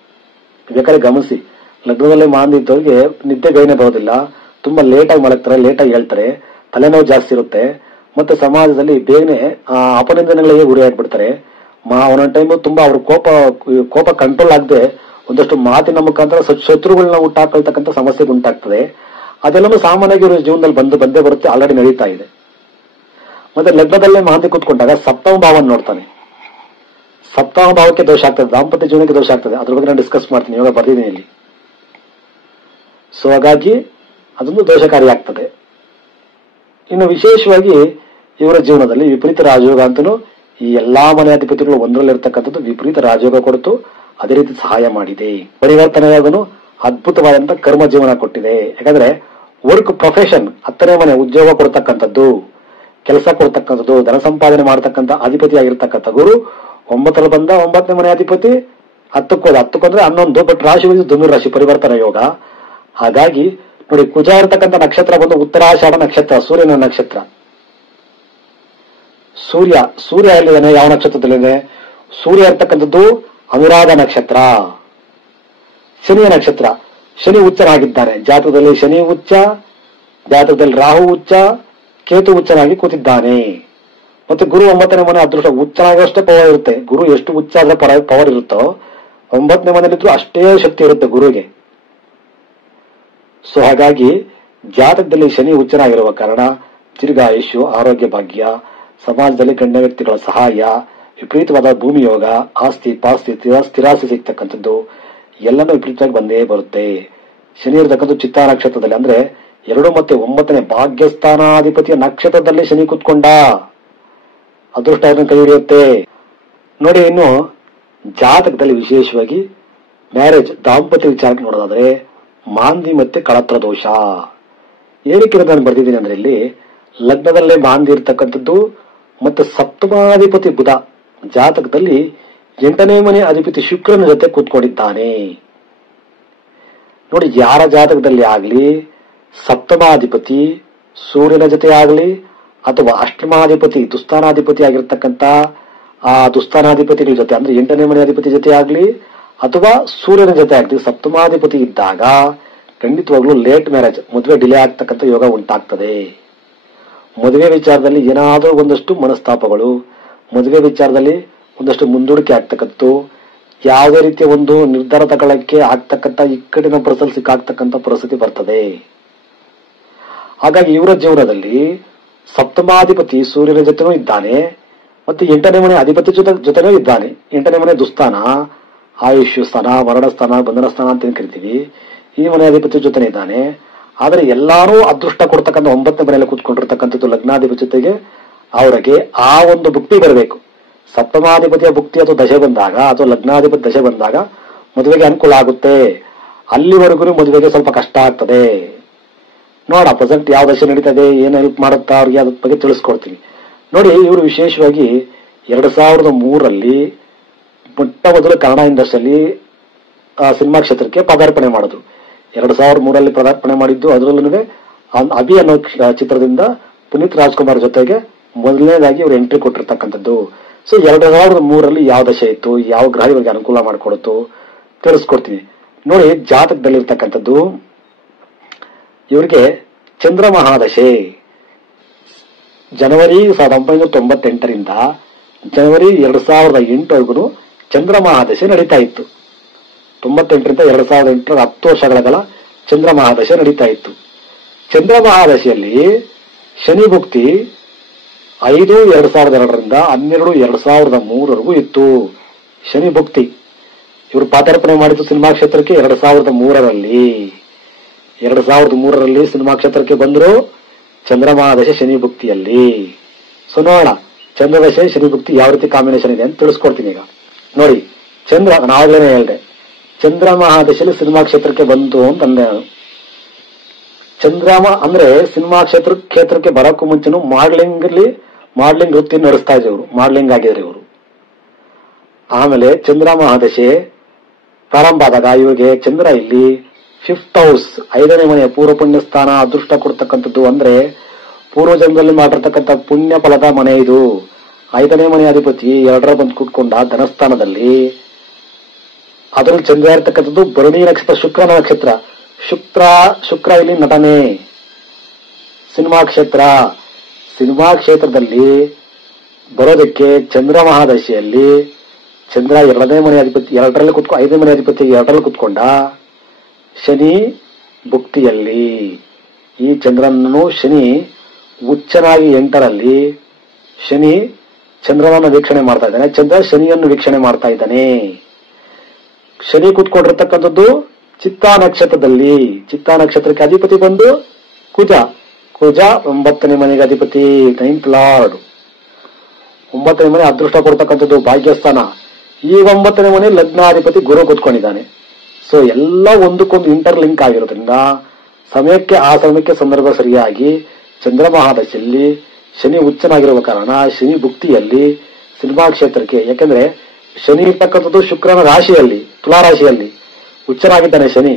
ಬೇಕಾದ್ರೆ ಗಮನಿಸಿ, ಲಗ್ನದಲ್ಲಿ ಮಾಂದಿ ಇದ್ದವ್ರಿಗೆ ನಿದ್ದೆ ಬೇಗನೆ ಬರೋದಿಲ್ಲ, ತುಂಬಾ ಲೇಟಾಗಿ ಮಲಗ್ತಾರೆ, ಲೇಟಾಗಿ ಹೇಳ್ತಾರೆ, ತಲೆನೋವು ಜಾಸ್ತಿ ಇರುತ್ತೆ. ಮತ್ತೆ ಸಮಾಜದಲ್ಲಿ ಬೇಗನೆ ಅಪನಿಂದನೆಗಳಿಗೆ ಗುರಿ ಆಗ್ಬಿಡ್ತಾರೆ. ಒಂದೊಂದು ಟೈಮು ತುಂಬಾ ಅವ್ರ ಕೋಪ ಕಂಟ್ರೋಲ್ ಆಗದೆ ಒಂದಷ್ಟು ಮಾತಿನ ಮುಖಾಂತರ ಶತ್ರುಗಳನ್ನ ಹುಟ್ಟಾಕೊಳ್ತಕ್ಕಂಥ ಸಮಸ್ಯೆ ಉಂಟಾಗ್ತದೆ. ಅದೆಲ್ಲವೂ ಸಾಮಾನ್ಯವಾಗಿ ಇವ್ರ ಜೀವನದಲ್ಲಿ ಬಂದೇ ಬರುತ್ತೆ, ಆಲ್ರೆಡಿ ನಡೀತಾ ಇದೆ. ಮತ್ತೆ ಲಗ್ನದಲ್ಲೇ ಮಾಂದಿ ಕೂತ್ಕೊಂಡಾಗ ಸಪ್ತಮ ಭಾವನ ನೋಡ್ತಾನೆ. ಸಪ್ತಮ ಭಾವಕ್ಕೆ ದೋಷ ಆಗ್ತದೆ, ದಾಂಪತ್ಯ ಜೀವನಕ್ಕೆ ದೋಷ ಆಗ್ತದೆ. ಅದ್ರ ಬಗ್ಗೆ ನಾನು ಡಿಸ್ಕಸ್ ಮಾಡ್ತೀನಿ, ಇವಾಗ ಬರ್ದಿದ್ದೀನಿ ಇಲ್ಲಿ. ಸೊ ಹಾಗಾಗಿ ಅದೊಂದು ದೋಷಕಾರಿ ಆಗ್ತದೆ. ಇನ್ನು ವಿಶೇಷವಾಗಿ ಇವರ ಜೀವನದಲ್ಲಿ ವಿಪರೀತ ರಾಜಯೋಗ ಅಂತಲೂ ಈ ಎಲ್ಲಾ ಮನೆ ಅಧಿಪತಿಗಳು ಒಂದರಲ್ಲಿರ್ತಕ್ಕಂಥದ್ದು ವಿಪರೀತ ರಾಜಯೋಗ ಕೊಡ್ತು, ಅದೇ ರೀತಿ ಸಹಾಯ ಮಾಡಿದೆ. ಪರಿವರ್ತನೆಯಾಗನು ಅದ್ಭುತವಾದಂತ ಕರ್ಮ ಜೀವನ ಕೊಟ್ಟಿದೆ. ಯಾಕಂದ್ರೆ ವರ್ಕ್ ಪ್ರೊಫೆಷನ್ 10ನೇ ಮನೆ ಉದ್ಯೋಗ ಕೊಡ್ತಕ್ಕಂಥದ್ದು, ಕೆಲಸ ಕೊಡ್ತಕ್ಕಂಥದ್ದು, ಧನ ಸಂಪಾದನೆ ಮಾಡತಕ್ಕಂಥ ಅಧಿಪತಿ ಆಗಿರ್ತಕ್ಕಂಥ ಗುರು 9ರಲ್ಲಿ ಬಂದ 9ನೇ ಮನೆ ಅಧಿಪತಿ 10ಕ್ಕೆ ಅಂದ್ರೆ 11. ಬಟ್ ರಾಶಿ ಬಂದು ಧನುರ್ ರಾಶಿ ಪರಿವರ್ತನಾ ಯೋಗ. ಹಾಗಾಗಿ ನೋಡಿ, ಕುಜ ಇರತಕ್ಕಂಥ ನಕ್ಷತ್ರ ಬಂದು ಉತ್ತರಾಷಾಢ ನಕ್ಷತ್ರ, ಸೂರ್ಯನ ನಕ್ಷತ್ರ. ಸೂರ್ಯ ಸೂರ್ಯ ಎಲ್ಲಿದ್ದಾನೆ, ಯಾವ ನಕ್ಷತ್ರದಲ್ಲಿದೆ? ಸೂರ್ಯ ಇರ್ತಕ್ಕಂಥದ್ದು ಅನುರಾಧ ನಕ್ಷತ್ರ, ಶನಿಯ ನಕ್ಷತ್ರ. ಶನಿ ಉಚ್ಚನಾಗಿದ್ದಾನೆ ಜಾತಕದಲ್ಲಿ, ಶನಿ ಉಚ್ಚ, ಜಾತಕದಲ್ಲಿ ರಾಹು ಉಚ್ಚ, ಕೇತು ಉಚ್ಚನಾಗಿ ಕೂತಿದ್ದಾನೆ. ಮತ್ತೆ ಗುರು 9ನೇ ಮನೆ ಅದೃಷ್ಟ, ಉಚ್ಚನಾಗಷ್ಟೇ ಪವರ್ ಇರುತ್ತೆ. ಗುರು ಎಷ್ಟು ಉಚ್ಚ ಆದ್ರೆ ಪವರ್ ಇರುತ್ತೋ 9ನೇ ಮನೆಯಲ್ಲಿದ್ರು ಅಷ್ಟೇ ಶಕ್ತಿ ಇರುತ್ತೆ ಗುರುಗೆ. ಸೊ ಹಾಗಾಗಿ ಜಾತಕದಲ್ಲಿ ಶನಿ ಉಚ್ಚನಾಗಿರುವ ಕಾರಣ ದೀರ್ಘಾಯುಷ್ಯು, ಆರೋಗ್ಯ ಭಾಗ್ಯ, ಸಮಾಜದಲ್ಲಿ ಗಣ್ಯ ವ್ಯಕ್ತಿಗಳ ಸಹಾಯ, ವಿಪರೀತವಾದ ಭೂಮಿ ಯೋಗ, ಆಸ್ತಿ ಪಾಸ್ತಿ ಸ್ಥಿರಾಸ್ತಿ ಸಿಗ್ತಕ್ಕಂಥದ್ದು ಎಲ್ಲನೂ ವಿಪರೀತವಾಗಿ ಬಂದೇ ಬರುತ್ತೆ. ಶನಿ ಇರತಕ್ಕಂಥ ಚಿತ್ತಾ ನಕ್ಷತ್ರದಲ್ಲಿ, ಅಂದ್ರೆ 2 ಮತ್ತು 9ನೇ ಭಾಗ್ಯಸ್ಥಾನಾಧಿಪತಿಯ ನಕ್ಷತ್ರದಲ್ಲಿ ಶನಿ ಕೂತ್ಕೊಂಡ ಅದೃಷ್ಟ ಕೈ ಹಿಡಿಯುತ್ತೆ ನೋಡಿ. ಇನ್ನು ಜಾತಕದಲ್ಲಿ ವಿಶೇಷವಾಗಿ ಮ್ಯಾರೇಜ್, ದಾಂಪತ್ಯ ವಿಚಾರಕ್ಕೆ ನೋಡೋದಾದ್ರೆ ಮಾಂದಿ ಮತ್ತೆ ಕಳತ್ರ ದೋಷ. ಏನಕ್ಕೆ ನಾನು ಬರ್ದಿದ್ದೀನಿ ಅಂದ್ರೆ, ಇಲ್ಲಿ ಲಗ್ನದಲ್ಲೇ ಮಾಂದಿ ಇರ್ತಕ್ಕಂಥದ್ದು ಮತ್ತೆ ಸಪ್ತಮಾಧಿಪತಿ ಬುಧ ಜಾತಕದಲ್ಲಿ 8ನೇ ಮನೆ ಅಧಿಪತಿ ಶುಕ್ರನ ಜೊತೆ ಕೂತ್ಕೊಂಡಿದ್ದಾನೆ ನೋಡಿ. ಯಾರ ಜಾತಕದಲ್ಲಿ ಆಗ್ಲಿ ಸಪ್ತಮಾಧಿಪತಿ ಸೂರ್ಯನ ಜೊತೆ ಆಗ್ಲಿ ಅಥವಾ ಅಷ್ಟಮಾಧಿಪತಿ ದುಸ್ಥಾನಾಧಿಪತಿ ಆಗಿರ್ತಕ್ಕಂಥ ಆ ದುಸ್ಥಾನಾಧಿಪತಿಗಳ ಜೊತೆ, ಅಂದ್ರೆ 8ನೇ ಮನೆ ಅಧಿಪತಿ ಜೊತೆ ಆಗ್ಲಿ ಅಥವಾ ಸೂರ್ಯನ ಜೊತೆ ಆಗ್ಲಿ ಸಪ್ತಮಾಧಿಪತಿ ಇದ್ದಾಗ ಖಂಡಿತವಾಗ್ಲೂ ಲೇಟ್ ಮ್ಯಾರೇಜ್, ಮದುವೆ ಡಿಲೇ ಆಗ್ತಕ್ಕಂಥ ಯೋಗ ಉಂಟಾಗ್ತದೆ. ಮದುವೆ ವಿಚಾರದಲ್ಲಿ ಏನಾದರೂ ಒಂದಷ್ಟು ಮನಸ್ತಾಪಗಳು, ಮದುವೆ ವಿಚಾರದಲ್ಲಿ ಒಂದಷ್ಟು ಮುಂದೂಡಿಕೆ ಆಗ್ತಕ್ಕಂಥದ್ದು, ಯಾವುದೇ ರೀತಿಯ ಒಂದು ನಿರ್ಧಾರ ತಗೊಳ್ಳಕ್ಕೆ ಆಗ್ತಕ್ಕಂಥ ಇಕ್ಕಟ್ಟಿನ ಪರಿಸ್ಥಿತಿ ಸಿಕ್ಕಾಗ್ತಕ್ಕಂಥ ಪರಿಸ್ಥಿತಿ ಬರ್ತದೆ. ಹಾಗಾಗಿ ಇವರ ಜೀವನದಲ್ಲಿ ಸಪ್ತಮಾಧಿಪತಿ ಸೂರ್ಯನ ಜೊತೆನೂ ಇದ್ದಾನೆ, ಮತ್ತೆ 8ನೇ ಮನೆ ಅಧಿಪತಿ ಜೊತೆನೂ ಇದ್ದಾನೆ. 8ನೇ ಮನೆ ದುಸ್ಥಾನ, ಆಯುಷ್ಯ ಸ್ಥಾನ, ಮರಣ ಸ್ಥಾನ, ಬಂಧನ ಸ್ಥಾನ ಅಂತ ಕರಿತೀವಿ. ಈ ಮನೆ ಅಧಿಪತಿ ಜೊತೆನೇ ಇದ್ದಾನೆ. ಆದ್ರೆ ಎಲ್ಲಾರು ಅದೃಷ್ಟ ಕೊಡ್ತಕ್ಕಂಥ 9ನೇ ಮನೆಯಲ್ಲಿ ಕೂತ್ಕೊಂಡಿರ್ತಕ್ಕಂಥದ್ದು ಲಗ್ನಾಧಿಪತಿ ಜೊತೆಗೆ ಅವರಿಗೆ ಆ ಒಂದು ಭುಕ್ತಿ ಬರಬೇಕು. ಸಪ್ತಮಾಧಿಪತಿಯ ಭುಕ್ತಿ ಅಥವಾ ದಶೆ ಬಂದಾಗ ಅಥವಾ ಲಗ್ನಾಧಿಪತಿ ದಶೆ ಬಂದಾಗ ಮದುವೆಗೆ ಅನುಕೂಲ ಆಗುತ್ತೆ. ಅಲ್ಲಿವರೆಗೂ ಮದುವೆಗೆ ಸ್ವಲ್ಪ ಕಷ್ಟ ಆಗ್ತದೆ. ನೋಡ ಪ್ರೆಸೆಂಟ್ ಯಾವ ದಶೆ ನಡೀತದೆ, ಏನು ಹೆಲ್ಪ್ ಮಾಡುತ್ತಾ ಅವ್ರಿಗೆ ಅದ್ರ ಬಗ್ಗೆ ತಿಳಿಸ್ಕೊಡ್ತೀನಿ ನೋಡಿ. ಇವರು ವಿಶೇಷವಾಗಿ 2003ರಲ್ಲಿ ಮೊಟ್ಟ ಮೊದಲು ಕನ್ನಡ ಇಂಡಸ್ಟ್ರಿಯಲ್ಲಿ ಸಿನಿಮಾ ಕ್ಷೇತ್ರಕ್ಕೆ ಪದಾರ್ಪಣೆ ಮಾಡಿದ್ರು. 2003ರಲ್ಲಿ ಪದಾರ್ಪಣೆ ಮಾಡಿದ್ದು. ಅದರಲ್ಲೂ ಅಭಿ ಅನ್ನೋ ಚಿತ್ರದಿಂದ ಪುನೀತ್ ರಾಜ್ಕುಮಾರ್ ಜೊತೆಗೆ ಮೊದಲನೇದಾಗಿ ಇವರು ಎಂಟ್ರಿ ಕೊಟ್ಟಿರ್ತಕ್ಕಂಥದ್ದು. ಸೊ 2003ರಲ್ಲಿ ಯಾವ ದಶೆ ಇತ್ತು, ಯಾವ ಗ್ರಹ ಇವರಿಗೆ ಅನುಕೂಲ ಮಾಡಿಕೊಡುತ್ತು ತಿಳಿಸ್ಕೊಡ್ತೀನಿ ನೋಡಿ. ಜಾತಕದಲ್ಲಿರ್ತಕ್ಕಂಥದ್ದು ಇವರಿಗೆ ಚಂದ್ರ ಮಹಾದಶೆ ಜನವರಿ 1998ರಿಂದ ಜನವರಿ 2008ವರೆಗೂ ಚಂದ್ರ ಮಹಾದಶೆ ನಡೀತಾ ಇತ್ತು. 98ರಿಂದ 2008 10 ವರ್ಷಗಳ ಕಾಲ ಚಂದ್ರ ಮಹಾದಶೆ ನಡೀತಾ ಇತ್ತು. ಚಂದ್ರ ಮಹಾದಶೆಯಲ್ಲಿ ಶನಿ ಭುಕ್ತಿ 5/2002ರಿಂದ 12/2003ವರೆಗೂ ಇತ್ತು. ಶನಿ ಭುಕ್ತಿ ಇವರು ಪಾದಾರ್ಪಣೆ ಮಾಡಿದ್ದು ಸಿನಿಮಾ ಕ್ಷೇತ್ರಕ್ಕೆ 2003ರಲ್ಲಿ. 2003ರಲ್ಲಿ ಸಿನಿಮಾ ಕ್ಷೇತ್ರಕ್ಕೆ ಬಂದ್ರು ಚಂದ್ರ ಮಹಾದಶೆ ಶನಿ ಭುಕ್ತಿಯಲ್ಲಿ. ಸೊ ನೋಡೋಣ ಚಂದ್ರದಶೆ ಶನಿ ಭುಕ್ತಿ ಯಾವ ರೀತಿ ಕಾಂಬಿನೇಷನ್ ಇದೆ ಅಂತ ತಿಳಿಸ್ಕೊಡ್ತೀನಿ. ಈಗ ನೋಡಿ, ಚಂದ್ರ ನಾವಾಗ್ಲೇನೆ ಹೇಳಿದೆ ಚಂದ್ರ ಮಹಾದಶೆಯಲ್ಲಿ ಸಿನಿಮಾ ಕ್ಷೇತ್ರಕ್ಕೆ ಬಂತು ಅಂತಂದೆ ನಾನು. ಚಂದ್ರಮ ಅಂದ್ರೆ ಸಿನಿಮಾ ಕ್ಷೇತ್ರಕ್ಕೆ ಬರೋಕ್ಕೂ ಮುಂಚೆನು ಮಾಡ್ಲಿಂಗ್ ವೃತ್ತಿ ನಡೆಸ್ತಾ ಇದ್ರು ಇವರು, ಮಾಡ್ಲಿಂಗ್ ಆಗಿದ್ರು ಇವರು. ಆಮೇಲೆ ಚಂದ್ರ ಮಹಾದಶೆ ಪ್ರಾರಂಭ ಆದಾಗ ಇವ್ರಿಗೆ ಚಂದ್ರ ಇಲ್ಲಿ 5th ಹೌಸ್ 5ನೇ ಮನೆಯ ಪೂರ್ವ ಪುಣ್ಯ ಸ್ಥಾನ ಅದೃಷ್ಟ ಕೊಡ್ತಕ್ಕಂಥದ್ದು. ಅಂದ್ರೆ ಪೂರ್ವ ಜನ್ಮದಲ್ಲಿ ಮಾಡಿರ್ತಕ್ಕಂಥ ಪುಣ್ಯ ಫಲದ ಮನೆ ಇದು. 5ನೇ ಮನೆ ಅಧಿಪತಿ 2ರ ಬಂದು ಕೂತ್ಕೊಂಡ ಧನಸ್ಥಾನದಲ್ಲಿ. ಅದರಲ್ಲಿ ಚಂದ್ರ ಇರ್ತಕ್ಕಂಥದ್ದು ಭರಣಿ ನಕ್ಷತ್ರ, ಶುಕ್ರನ ನಕ್ಷತ್ರ. ಶುಕ್ರ ಇಲ್ಲಿ ನಟನೆ. ಸಿನಿಮಾ ಕ್ಷೇತ್ರದಲ್ಲಿ ಬರೋದಕ್ಕೆ ಚಂದ್ರ ಮಹಾದಶೆಯಲ್ಲಿ ಚಂದ್ರ 2ನೇ ಮನೆ ಅಧಿಪತಿ 2ರಲ್ಲಿ 5ನೇ ಮನೆ ಅಧಿಪತಿ 2ರಲ್ಲಿ ಕೂತ್ಕೊಂಡ. ಶನಿ ಭುಕ್ತಿಯಲ್ಲಿ ಈ ಚಂದ್ರನನ್ನು ಶನಿ ಉಚ್ಚನಾಗಿ 8ರಲ್ಲಿ ಶನಿ ಚಂದ್ರನನ್ನು ವೀಕ್ಷಣೆ ಮಾಡ್ತಾ ಇದ್ದಾನೆ, ಚಂದ್ರ ಶನಿಯನ್ನು ವೀಕ್ಷಣೆ ಮಾಡ್ತಾ ಇದ್ದಾನೆ. ಶನಿ ಕೂತ್ಕೊಂಡಿರ್ತಕ್ಕಂಥದ್ದು ಚಿತ್ತಾ ನಕ್ಷತ್ರದಲ್ಲಿ. ಚಿತ್ತಾ ನಕ್ಷತ್ರಕ್ಕೆ ಅಧಿಪತಿ ಬಂದು ಕುಜ 9ನೇ ಮನೆಗೆ ಅಧಿಪತಿ 9th ಲಾರ್ಡ್. 9ನೇ ಮನೆ ಅದೃಷ್ಟ ಕೊಡ್ತಕ್ಕಂಥದ್ದು ಭಾಗ್ಯಸ್ಥಾನ. ಈ 9ನೇ ಮನೆ ಲಗ್ನಾಧಿಪತಿ ಗುರು ಕೂತ್ಕೊಂಡಿದ್ದಾನೆ. ಸೊ ಎಲ್ಲ ಒಂದಕ್ಕೊಂದು ಇಂಟರ್ಲಿಂಕ್ ಆಗಿರೋದ್ರಿಂದ ಆ ಸಮಯಕ್ಕೆ ಸಂದರ್ಭ ಸರಿಯಾಗಿ ಚಂದ್ರ ಮಹಾದಶೆಯಲ್ಲಿ ಶನಿ ಉಚ್ಚನಾಗಿರುವ ಕಾರಣ ಶನಿ ಭುಕ್ತಿಯಲ್ಲಿ ಸಿನಿಮಾ ಕ್ಷೇತ್ರಕ್ಕೆ, ಯಾಕೆಂದ್ರೆ ಶನಿ ಇರ್ತಕ್ಕಂಥದ್ದು ಶುಕ್ರನ ರಾಶಿಯಲ್ಲಿ, ತುಲಾ ರಾಶಿಯಲ್ಲಿ ಉಚ್ಚನಾಗಿದ್ದಾನೆ ಶನಿ.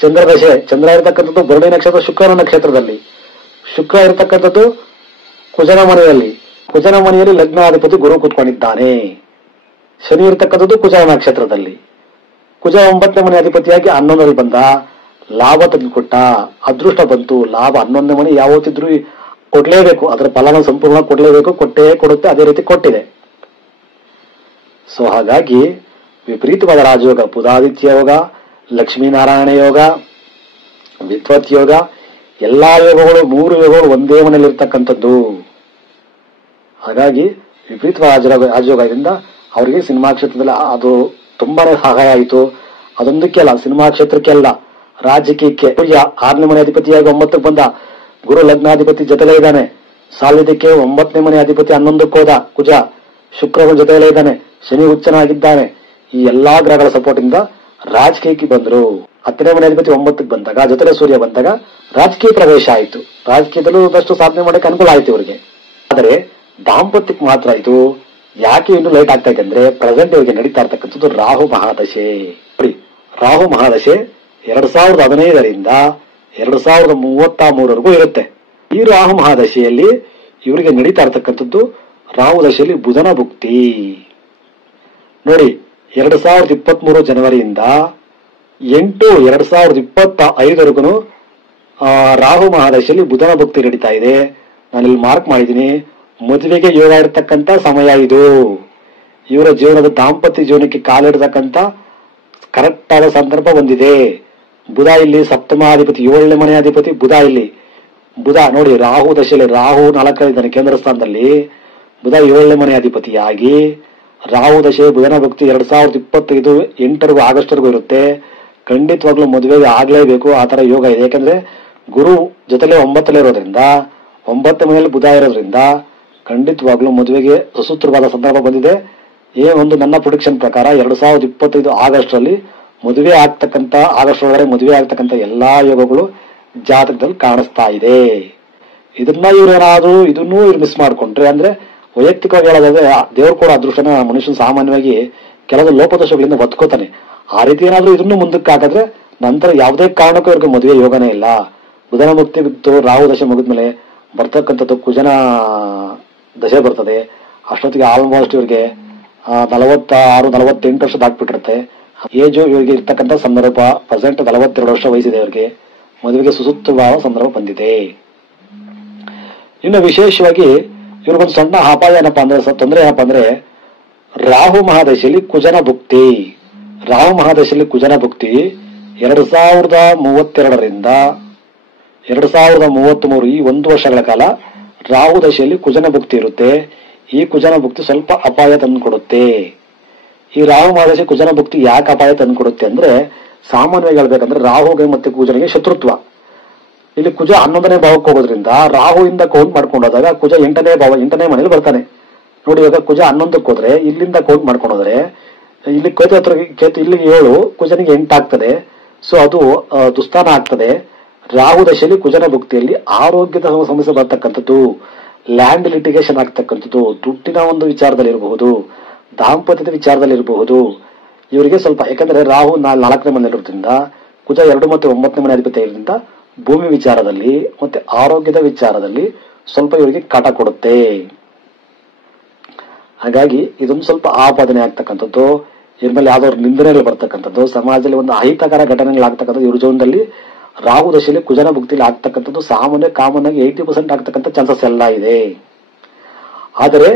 ಚಂದ್ರ ಇರತಕ್ಕಂಥದ್ದು ಭರಣಿ ನಕ್ಷತ್ರ ಶುಕ್ರನ ನಕ್ಷತ್ರದಲ್ಲಿ, ಶುಕ್ರ ಇರತಕ್ಕಂಥದ್ದು ಕುಜನ ಮನೆಯಲ್ಲಿ, ಕುಜನ ಮನೆಯಲ್ಲಿ ಲಗ್ನಾಧಿಪತಿ ಗುರು ಕೂತ್ಕೊಂಡಿದ್ದಾನೆ. ಶನಿ ಇರತಕ್ಕಂಥದ್ದು ಕುಜ ನಕ್ಷತ್ರದಲ್ಲಿ. ಕುಜ 9ನೇ ಮನೆ ಅಧಿಪತಿಯಾಗಿ 11ರಲ್ಲಿ ಬಂದ, ಲಾಭ ತಂದುಕೊಟ್ಟ, ಅದೃಷ್ಟ ಬಂತು. ಲಾಭ 11ನೇ ಮನೆ ಯಾವತ್ತಿದ್ರು ಕೊಡ್ಲೇಬೇಕು, ಅದರ ಫಲನ ಸಂಪೂರ್ಣ ಕೊಡ್ಲೇಬೇಕು, ಕೊಟ್ಟೇ ಕೊಡುತ್ತೆ, ಅದೇ ರೀತಿ ಕೊಟ್ಟಿದೆ. ಸೊ ಹಾಗಾಗಿ ವಿಪರೀತವಾದ ರಾಜಯೋಗ, ಬುಧಾದಿತ್ಯ ಯೋಗ, ಲಕ್ಷ್ಮೀನಾರಾಯಣ ಯೋಗ, ವಿದ್ವತ್ ಯೋಗ, ಎಲ್ಲಾ ಯೋಗಗಳು 3 ಯೋಗಗಳು ಒಂದೇ ಮನೆಯಲ್ಲಿ ಇರ್ತಕ್ಕಂಥದ್ದು. ಹಾಗಾಗಿ ವಿಪರೀತವಾದ ರಾಜಯೋಗದಿಂದ ಅವರಿಗೆ ಸಿನಿಮಾ ಕ್ಷೇತ್ರದಲ್ಲಿ ಅದು ತುಂಬಾನೇ ಸಹಾಯ ಆಯಿತು. ಅದೊಂದಕ್ಕೆ ಅಲ್ಲ, ಸಿನಿಮಾ ಕ್ಷೇತ್ರಕ್ಕೆ ಅಲ್ಲ, ರಾಜಕೀಯಕ್ಕೆ. 6ನೇ ಮನೆ ಅಧಿಪತಿಯಾಗಿ 9ಕ್ಕೆ ಬಂದ, ಗುರು ಲಗ್ನಾಧಿಪತಿ ಜೊತೆಲೇ ಇದ್ದಾನೆ. ಸಾಲಿದಕ್ಕೆ 9ನೇ ಮನೆ ಅಧಿಪತಿ 11ಕ್ಕೆ ಹೋದ ಕುಜ, ಶುಕ್ರನ ಜೊತೆಲೇ ಇದ್ದಾನೆ, ಶನಿ ಉಚ್ಚನಾಗಿದ್ದಾನೆ. ಈ ಎಲ್ಲಾ ಗ್ರಹಗಳ ಸಪೋರ್ಟ್ ಇಂದ ರಾಜಕೀಯಕ್ಕೆ ಬಂದ್ರು. 10ನೇ ಮನೆ ಅಧಿಪತಿ 9ಕ್ಕೆ ಬಂದಾಗ, ಜೊತೆಲೆ ಸೂರ್ಯ ಬಂದಾಗ ರಾಜಕೀಯ ಪ್ರವೇಶ ಆಯಿತು. ರಾಜಕೀಯದಲ್ಲೂ ಒಂದಷ್ಟು ಸಾಧನೆ ಮಾಡಕ್ಕೆ ಅನುಕೂಲ ಆಯ್ತು ಇವರಿಗೆ. ಆದರೆ ದಾಂಪತ್ಯಕ್ಕೆ ಮಾತ್ರ ಇದು ಯಾಕೆ ಇನ್ನು ಲೇಟ್ ಆಗ್ತಾ ಇದೆ ಅಂದ್ರೆ, ಪ್ರೆಸೆಂಟ್ ಇವರಿಗೆ ನಡೀತಾ ಇರ್ತಕ್ಕಂಥದ್ದು ರಾಹು ಮಹಾದಶೆ. ನೋಡಿ, ರಾಹು ಮಹಾದಶೆ 2015ರಿಂದ 2033ವರೆಗೂ ಇರುತ್ತೆ. ಈ ರಾಹು ಮಹಾದಶೆಯಲ್ಲಿ ಇವರಿಗೆ ನಡೀತಾ ಇರ್ತಕ್ಕಂಥದ್ದು ರಾಹು ದಶೆಯಲ್ಲಿ ಬುಧನ ಭುಕ್ತಿ. ನೋಡಿ, 2023 ಜನವರಿಯಿಂದ 8/2025ವರೆಗೂ ರಾಹು ಮಹಾದಶೆಯಲ್ಲಿ ಬುಧನ ಭುಕ್ತಿ ನಡೀತಾ ಇದೆ. ನಾನಿಲ್ಲಿ ಮಾರ್ಕ್ ಮಾಡಿದ್ದೀನಿ. ಮದುವೆಗೆ ಯೋಗ ಇರತಕ್ಕಂತ ಸಮಯ ಇದು. ಇವರ ಜೀವನದ ದಾಂಪತ್ಯ ಜೀವನಕ್ಕೆ ಕಾಲಿಡತಕ್ಕಂತ ಕರೆಕ್ಟ್ ಆದ ಸಂದರ್ಭ ಬಂದಿದೆ. ಬುಧ ಇಲ್ಲಿ ಸಪ್ತಮಾಧಿಪತಿ, 7ನೇ ಮನೆ ಅಧಿಪತಿ ಬುಧ. ಇಲ್ಲಿ ಬುಧ ನೋಡಿ, ರಾಹು ದಶೆಯಲ್ಲಿ ರಾಹು 4 ಕೇಂದ್ರ ಸ್ಥಾನದಲ್ಲಿ, ಬುಧ 7ನೇ ಮನೆ ಅಧಿಪತಿಯಾಗಿ ರಾಹು ದಶೆ ಬುಧನ ಭಕ್ತಿ 2025 8 ಆಗಸ್ಟ್ವರೆಗೂ ಇರುತ್ತೆ. ಖಂಡಿತವಾಗ್ಲೂ ಮದುವೆಗೆ ಆಗ್ಲೇಬೇಕು, ಆ ತರ ಯೋಗ ಇದೆ. ಯಾಕಂದ್ರೆ ಗುರು ಜೊತೆಲೆ 9ನೇ ಇರೋದ್ರಿಂದ, 9ನೇ ಮನೆಯಲ್ಲಿ ಬುಧ ಇರೋದ್ರಿಂದ ಖಂಡಿತವಾಗ್ಲೂ ಮದುವೆಗೆ ಸುಸೂತ್ರವಾದ ಸಂದರ್ಭ ಬಂದಿದೆ. ಒಂದು ನನ್ನ ಪ್ರೊಡಿಕ್ಷನ್ ಪ್ರಕಾರ 2025 ಆಗಸ್ಟ್ ಅಲ್ಲಿ ಮದುವೆ ಆಗ್ತಕ್ಕಂತ, ಆಗಸ್ಟ್ ಒಳಗಡೆ ಮದುವೆ ಆಗ್ತಕ್ಕಂತ ಎಲ್ಲಾ ಯೋಗಗಳು ಜಾತಕದಲ್ಲಿ ಕಾಣಿಸ್ತಾ ಇದೆ. ಇದನ್ನ ಇವ್ರೇನಾದ್ರು ಇದನ್ನೂ ಇವ್ರು ಮಿಸ್ ಮಾಡ್ಕೊಂಡ್ರೆ, ಅಂದ್ರೆ ವೈಯಕ್ತಿಕವಾಗಿ ಹೇಳೋದಾದ್ರೆ ದೇವ್ರು ಕೂಡ ಅದೃಷ್ಟನ ಮನುಷ್ಯನ ಸಾಮಾನ್ಯವಾಗಿ ಕೆಲವು ಲೋಪದೋಷಗಳಿಂದ ಒತ್ಕೋತಾನೆ. ಆ ರೀತಿ ಏನಾದ್ರೂ ಇದನ್ನು ಮುಂದಕ್ಕೆ ಹಾಕಿದ್ರೆ ನಂತರ ಯಾವುದೇ ಕಾರಣಕ್ಕೂ ಇವ್ರಿಗೆ ಮದುವೆ ಯೋಗನೇ ಇಲ್ಲ. ಬುಧನ ಮುಕ್ತಿ ಬಿತ್ತು, ರಾಹು ದಶೆ ಮುಗಿದ್ಮೇಲೆ ಬರ್ತಕ್ಕಂಥದ್ದು ಕುಜನ ದಶೆ ಬರ್ತದೆ. ಅಷ್ಟೊತ್ತಿಗೆ ಆಲ್ಮೋಸ್ಟ್ ಇವ್ರಿಗೆ 46-48 ವರ್ಷ ದಾಟ್ಬಿಟ್ಟಿರುತ್ತೆ. ಏಜು ಇವರಿಗೆ ಇರ್ತಕ್ಕಂಥ ಸಂದರ್ಭ ಪ್ರೆಸೆಂಟ್ 42 ವರ್ಷ ವಯಸ್ಸಿದೆ. ಇವರಿಗೆ ಮದುವೆಗೆ ಸುಸೂತ್ರವಾದ ಸಂದರ್ಭ ಬಂದಿದೆ. ಇನ್ನು ವಿಶೇಷವಾಗಿ ಇವ್ರಿಗೊಂದು ಸಣ್ಣ ಅಪಾಯ ಏನಪ್ಪಾ ಅಂದ್ರೆ, ತೊಂದರೆ ಏನಪ್ಪಾ ಅಂದ್ರೆ, ರಾಹು ಮಹಾದಶೆಯಲ್ಲಿ ಕುಜನ ಭುಕ್ತಿ. ರಾಹು ಮಹಾದಶೆಯಲ್ಲಿ ಕುಜನ ಭುಕ್ತಿ 2032ರಿಂದ 2033 ಈ 1 ವರ್ಷಗಳ ಕಾಲ ರಾಹು ದಶೆಯಲ್ಲಿ ಕುಜನ ಭುಕ್ತಿ ಇರುತ್ತೆ. ಈ ಕುಜನ ಭುಕ್ತಿ ಸ್ವಲ್ಪ ಅಪಾಯ ತಂದುಕೊಡುತ್ತೆ. ಈ ರಾಹು ಮಹಾದಶೆ ಕುಜನ ಭುಕ್ತಿ ಯಾಕೆ ಅಪಾಯ ತಂದುಕೊಡುತ್ತೆ ಅಂದ್ರೆ, ಸಾಮಾನ್ಯವಾಗಿ ಹೇಳ್ಬೇಕಂದ್ರೆ ರಾಹುಗೆ ಮತ್ತೆ ಕುಜನಿಗೆ ಶತ್ರುತ್ವ. ಇಲ್ಲಿ ಕುಜ 11ನೇ ಭಾವಕ್ಕೆ ಹೋಗೋದ್ರಿಂದ ರಾಹುವಿಂದ ಕೌಂಟ್ ಮಾಡ್ಕೊಂಡು ಹೋದಾಗ ಕುಜ 8ನೇ ಭಾವ 8ನೇ ಮನೇಲಿ ಬರ್ತಾನೆ. ನೋಡಿ, ಇವಾಗ ಕುಜ 11ಕ್ಕೆ ಹೋದ್ರೆ ಇಲ್ಲಿಂದ ಕೌಂಟ್ ಮಾಡ್ಕೊಂಡು ಹೋದ್ರೆ ಇಲ್ಲಿ ಕೇತು ಹತ್ರ ಇಲ್ಲಿಗೆ 7, ಕುಜನಿಗೆ 8 ಆಗ್ತದೆ. ಸೊ ಅದು ದುಸ್ಥಾನ ಆಗ್ತದೆ. ರಾಹು ದಶೆಯಲ್ಲಿ ಕುಜನ ಭುಕ್ತಿಯಲ್ಲಿ ಆರೋಗ್ಯದ ಸಮಸ್ಯೆ ಬರ್ತಕ್ಕಂಥದ್ದು, ಲ್ಯಾಂಡ್ ಲಿಟಿಗೇಷನ್ ಆಗ್ತಕ್ಕಂಥದ್ದು, ದುಡ್ಡಿನ ಒಂದು ವಿಚಾರದಲ್ಲಿ ಇರಬಹುದು, ದಾಂಪತ್ಯದ ವಿಚಾರದಲ್ಲಿ ಇರಬಹುದು. ಇವರಿಗೆ ಸ್ವಲ್ಪ, ಯಾಕಂದ್ರೆ ರಾಹು 4ನೇ ಮನೆಯಲ್ಲಿರೋದ್ರಿಂದ, ಕುಜ 2 ಮತ್ತು 9ನೇ ಮನೆ ಅಧಿಪತಿ ಇರೋದ್ರಿಂದ ಭೂಮಿ ವಿಚಾರದಲ್ಲಿ ಮತ್ತೆ ಆರೋಗ್ಯದ ವಿಚಾರದಲ್ಲಿ ಸ್ವಲ್ಪ ಇವರಿಗೆ ಕಾಟ ಕೊಡುತ್ತೆ. ಹಾಗಾಗಿ ಇದೊಂದು ಸ್ವಲ್ಪ ಆಪಾದನೆ ಆಗ್ತಕ್ಕಂಥದ್ದು, ಇವ್ರ ಮೇಲೆ ಯಾವ್ದಾದ್ರು ನಿಂದನೆಗಳು ಬರ್ತಕ್ಕಂಥದ್ದು, ಸಮಾಜದಲ್ಲಿ ಒಂದು ಅಹಿತಕರ ಘಟನೆಗಳಾಗ್ತಕ್ಕಂಥದ್ದು ಇವ್ರ ಜೀವನದಲ್ಲಿ ರಾಹು ದಶೆಯಲ್ಲಿ ಕುಜನ ಭುಕ್ತಿಯಲ್ಲಿ ಆಗ್ತಕ್ಕಂಥದ್ದು ಕಾಮನ್ ಆಗಿ 80% ಆಗ್ತಕ್ಕಂಥ ಚಾನ್ಸಸ್ ಎಲ್ಲ ಇದೆ. ಆದರೆ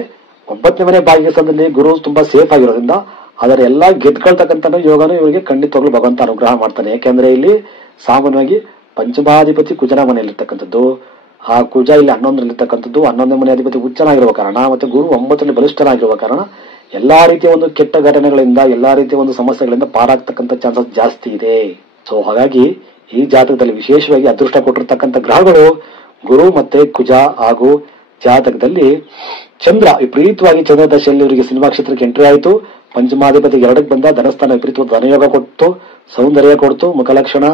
9ನೇ ಮನೆ ಭಾಗ್ಯಸ್ಥಾನದಲ್ಲಿ ಗುರು ತುಂಬಾ ಸೇಫ್ ಆಗಿರೋದ್ರಿಂದ ಅದರ ಎಲ್ಲಾ ಗೆದ್ಕೊಳ್ತಕ್ಕಂಥ ಯೋಗನು ಇವರಿಗೆ ಖಂಡಿತವಾಗ್ಲೂ ಭಗವಂತ ಅನುಗ್ರಹ ಮಾಡ್ತಾನೆ. ಯಾಕೆಂದ್ರೆ ಇಲ್ಲಿ ಸಾಮಾನ್ಯವಾಗಿ ಪಂಚಮಾಧಿಪತಿ ಕುಜನ ಮನೆಯಲ್ಲಿರ್ತಕ್ಕಂಥದ್ದು, ಆ ಕುಜ ಇಲ್ಲಿ 11ರಲ್ಲಿರ್ತಕ್ಕಂಥದ್ದು, 11ನೇ ಮನೆ ಅಧಿಪತಿ ಉಚ್ಚನಾಗಿರುವ ಕಾರಣ ಮತ್ತೆ ಗುರು 9ರಲ್ಲಿ ಬಲಿಷ್ಠನಾಗಿರುವ ಕಾರಣ ಎಲ್ಲಾ ರೀತಿಯ ಒಂದು ಕೆಟ್ಟ ಘಟನೆಗಳಿಂದ, ಎಲ್ಲಾ ರೀತಿಯ ಒಂದು ಸಮಸ್ಯೆಗಳಿಂದ ಪಾರಾಗ್ತಕ್ಕಂಥ ಚಾನ್ಸಸ್ ಜಾಸ್ತಿ ಇದೆ. ಸೊ ಹಾಗಾಗಿ ಈ ಜಾತಕದಲ್ಲಿ ವಿಶೇಷವಾಗಿ ಅದೃಷ್ಟ ಕೊಟ್ಟಿರ್ತಕ್ಕಂಥ ಗ್ರಹಗಳು ಗುರು ಮತ್ತೆ ಕುಜ. ಹಾಗೂ ಜಾತಕದಲ್ಲಿ ಚಂದ್ರ ವಿಪರೀತವಾಗಿ ಚಂದ್ರ ದಶೆಯಲ್ಲಿ ಇವರಿಗೆ ಸಿನಿಮಾ ಕ್ಷೇತ್ರಕ್ಕೆ ಎಂಟ್ರಿ ಆಯಿತು. ಪಂಚಮಾಧಿಪತಿಗೆ 2ಕ್ಕೆ ಬಂದ, ಧನಸ್ಥಾನ ವಿಪರೀತವಾದ ಧನಯೋಗ ಕೊಟ್ಟು, ಸೌಂದರ್ಯ ಕೊಡ್ತು, ಮುಖಲಕ್ಷಣ,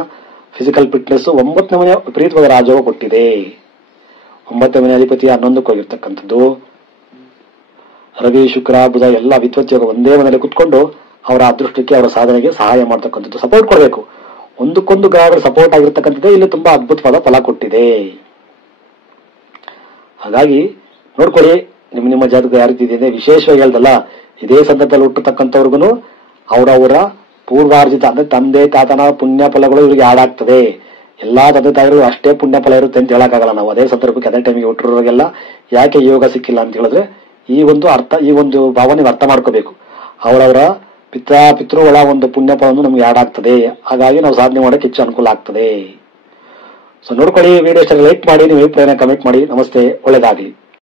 ಫಿಸಿಕಲ್ ಫಿಟ್ನೆಸ್. 9ನೇ ಮನೆ ವಿಪರೀತವಾದ ರಾಜಯೋಗ ಕೊಟ್ಟಿದೆ. 9ನೇ ಮನೆ ಅಧಿಪತಿ 11ಕ್ಕೆ ಹೋಗಿರ್ತಕ್ಕಂಥದ್ದು. ರವಿ, ಶುಕ್ರ, ಬುಧ ಎಲ್ಲ ವಿದ್ವತ್ ಯೋಗ ಒಂದೇ ಮನೆಯಲ್ಲಿ ಕುತ್ಕೊಂಡು ಅವರ ಅದೃಷ್ಟಕ್ಕೆ, ಅವರ ಸಾಧನೆಗೆ ಸಹಾಯ ಮಾಡ್ತಕ್ಕಂಥದ್ದು, ಸಪೋರ್ಟ್ ಕೊಡಬೇಕು. ಒಂದಕ್ಕೊಂದು ಗ್ರಹಗಳು ಸಪೋರ್ಟ್ ಆಗಿರ್ತಕ್ಕಂಥದ್ದೇ ಇಲ್ಲಿ ತುಂಬಾ ಅದ್ಭುತವಾದ ಫಲ ಕೊಟ್ಟಿದೆ. ಹಾಗಾಗಿ ನೋಡ್ಕೊಳ್ಳಿ, ನಿಮ್ಮ ಜಾತಕ ಯಾವ ರೀತಿ ಇದೆ ವಿಶೇಷವಾಗಿ ಹೇಳ್ದಲ್ಲ, ಇದೇ ಸಂದರ್ಭದಲ್ಲಿ ಹುಟ್ಟತಕ್ಕಂಥವ್ರಿಗೂ ಅವರವರ ಪೂರ್ವಾರ್ಜಿತ ಅಂದ್ರೆ ತಂದೆ ತಾತನ ಪುಣ್ಯ ಫಲಗಳು ಇವರಿಗೆ ಹಾಡಾಗ್ತದೆ. ಎಲ್ಲಾ ತಂದೆ ತಾಯಿಗಳು ಅಷ್ಟೇ ಪುಣ್ಯ ಫಲ ಇರುತ್ತೆ ಅಂತ ಹೇಳಕ್ಕಾಗಲ್ಲ ನಾವು. ಅದೇ ಸಂದರ್ಭಕ್ಕೆ ಅದೇ ಟೈಮಿಗೆ ಹುಟ್ಟಿರೋರಿಗೆಲ್ಲ ಯಾಕೆ ಯೋಗ ಸಿಕ್ಕಿಲ್ಲ ಅಂತ ಹೇಳಿದ್ರೆ ಈ ಒಂದು ಭಾವನೆ ಅರ್ಥ ಮಾಡ್ಕೋಬೇಕು. ಅವರವರ ಪಿತೃಗಳ ಒಂದು ಪುಣ್ಯ ಫಲವನ್ನು ನಮ್ಗೆ ಹಾಡಾಗ್ತದೆ. ಹಾಗಾಗಿ ನಾವು ಸಾಧನೆ ಮಾಡೋಕೆ ಹೆಚ್ಚು ಅನುಕೂಲ ಆಗ್ತದೆ. ಸೊ ನೋಡ್ಕೊಳ್ಳಿ, ವಿಡಿಯೋ ಲೈಕ್ ಮಾಡಿ, ನೀವು ಅಭಿಪ್ರಾಯನ ಕಮೆಂಟ್ ಮಾಡಿ. ನಮಸ್ತೆ, ಒಳ್ಳೆಯದಾಗಲಿ.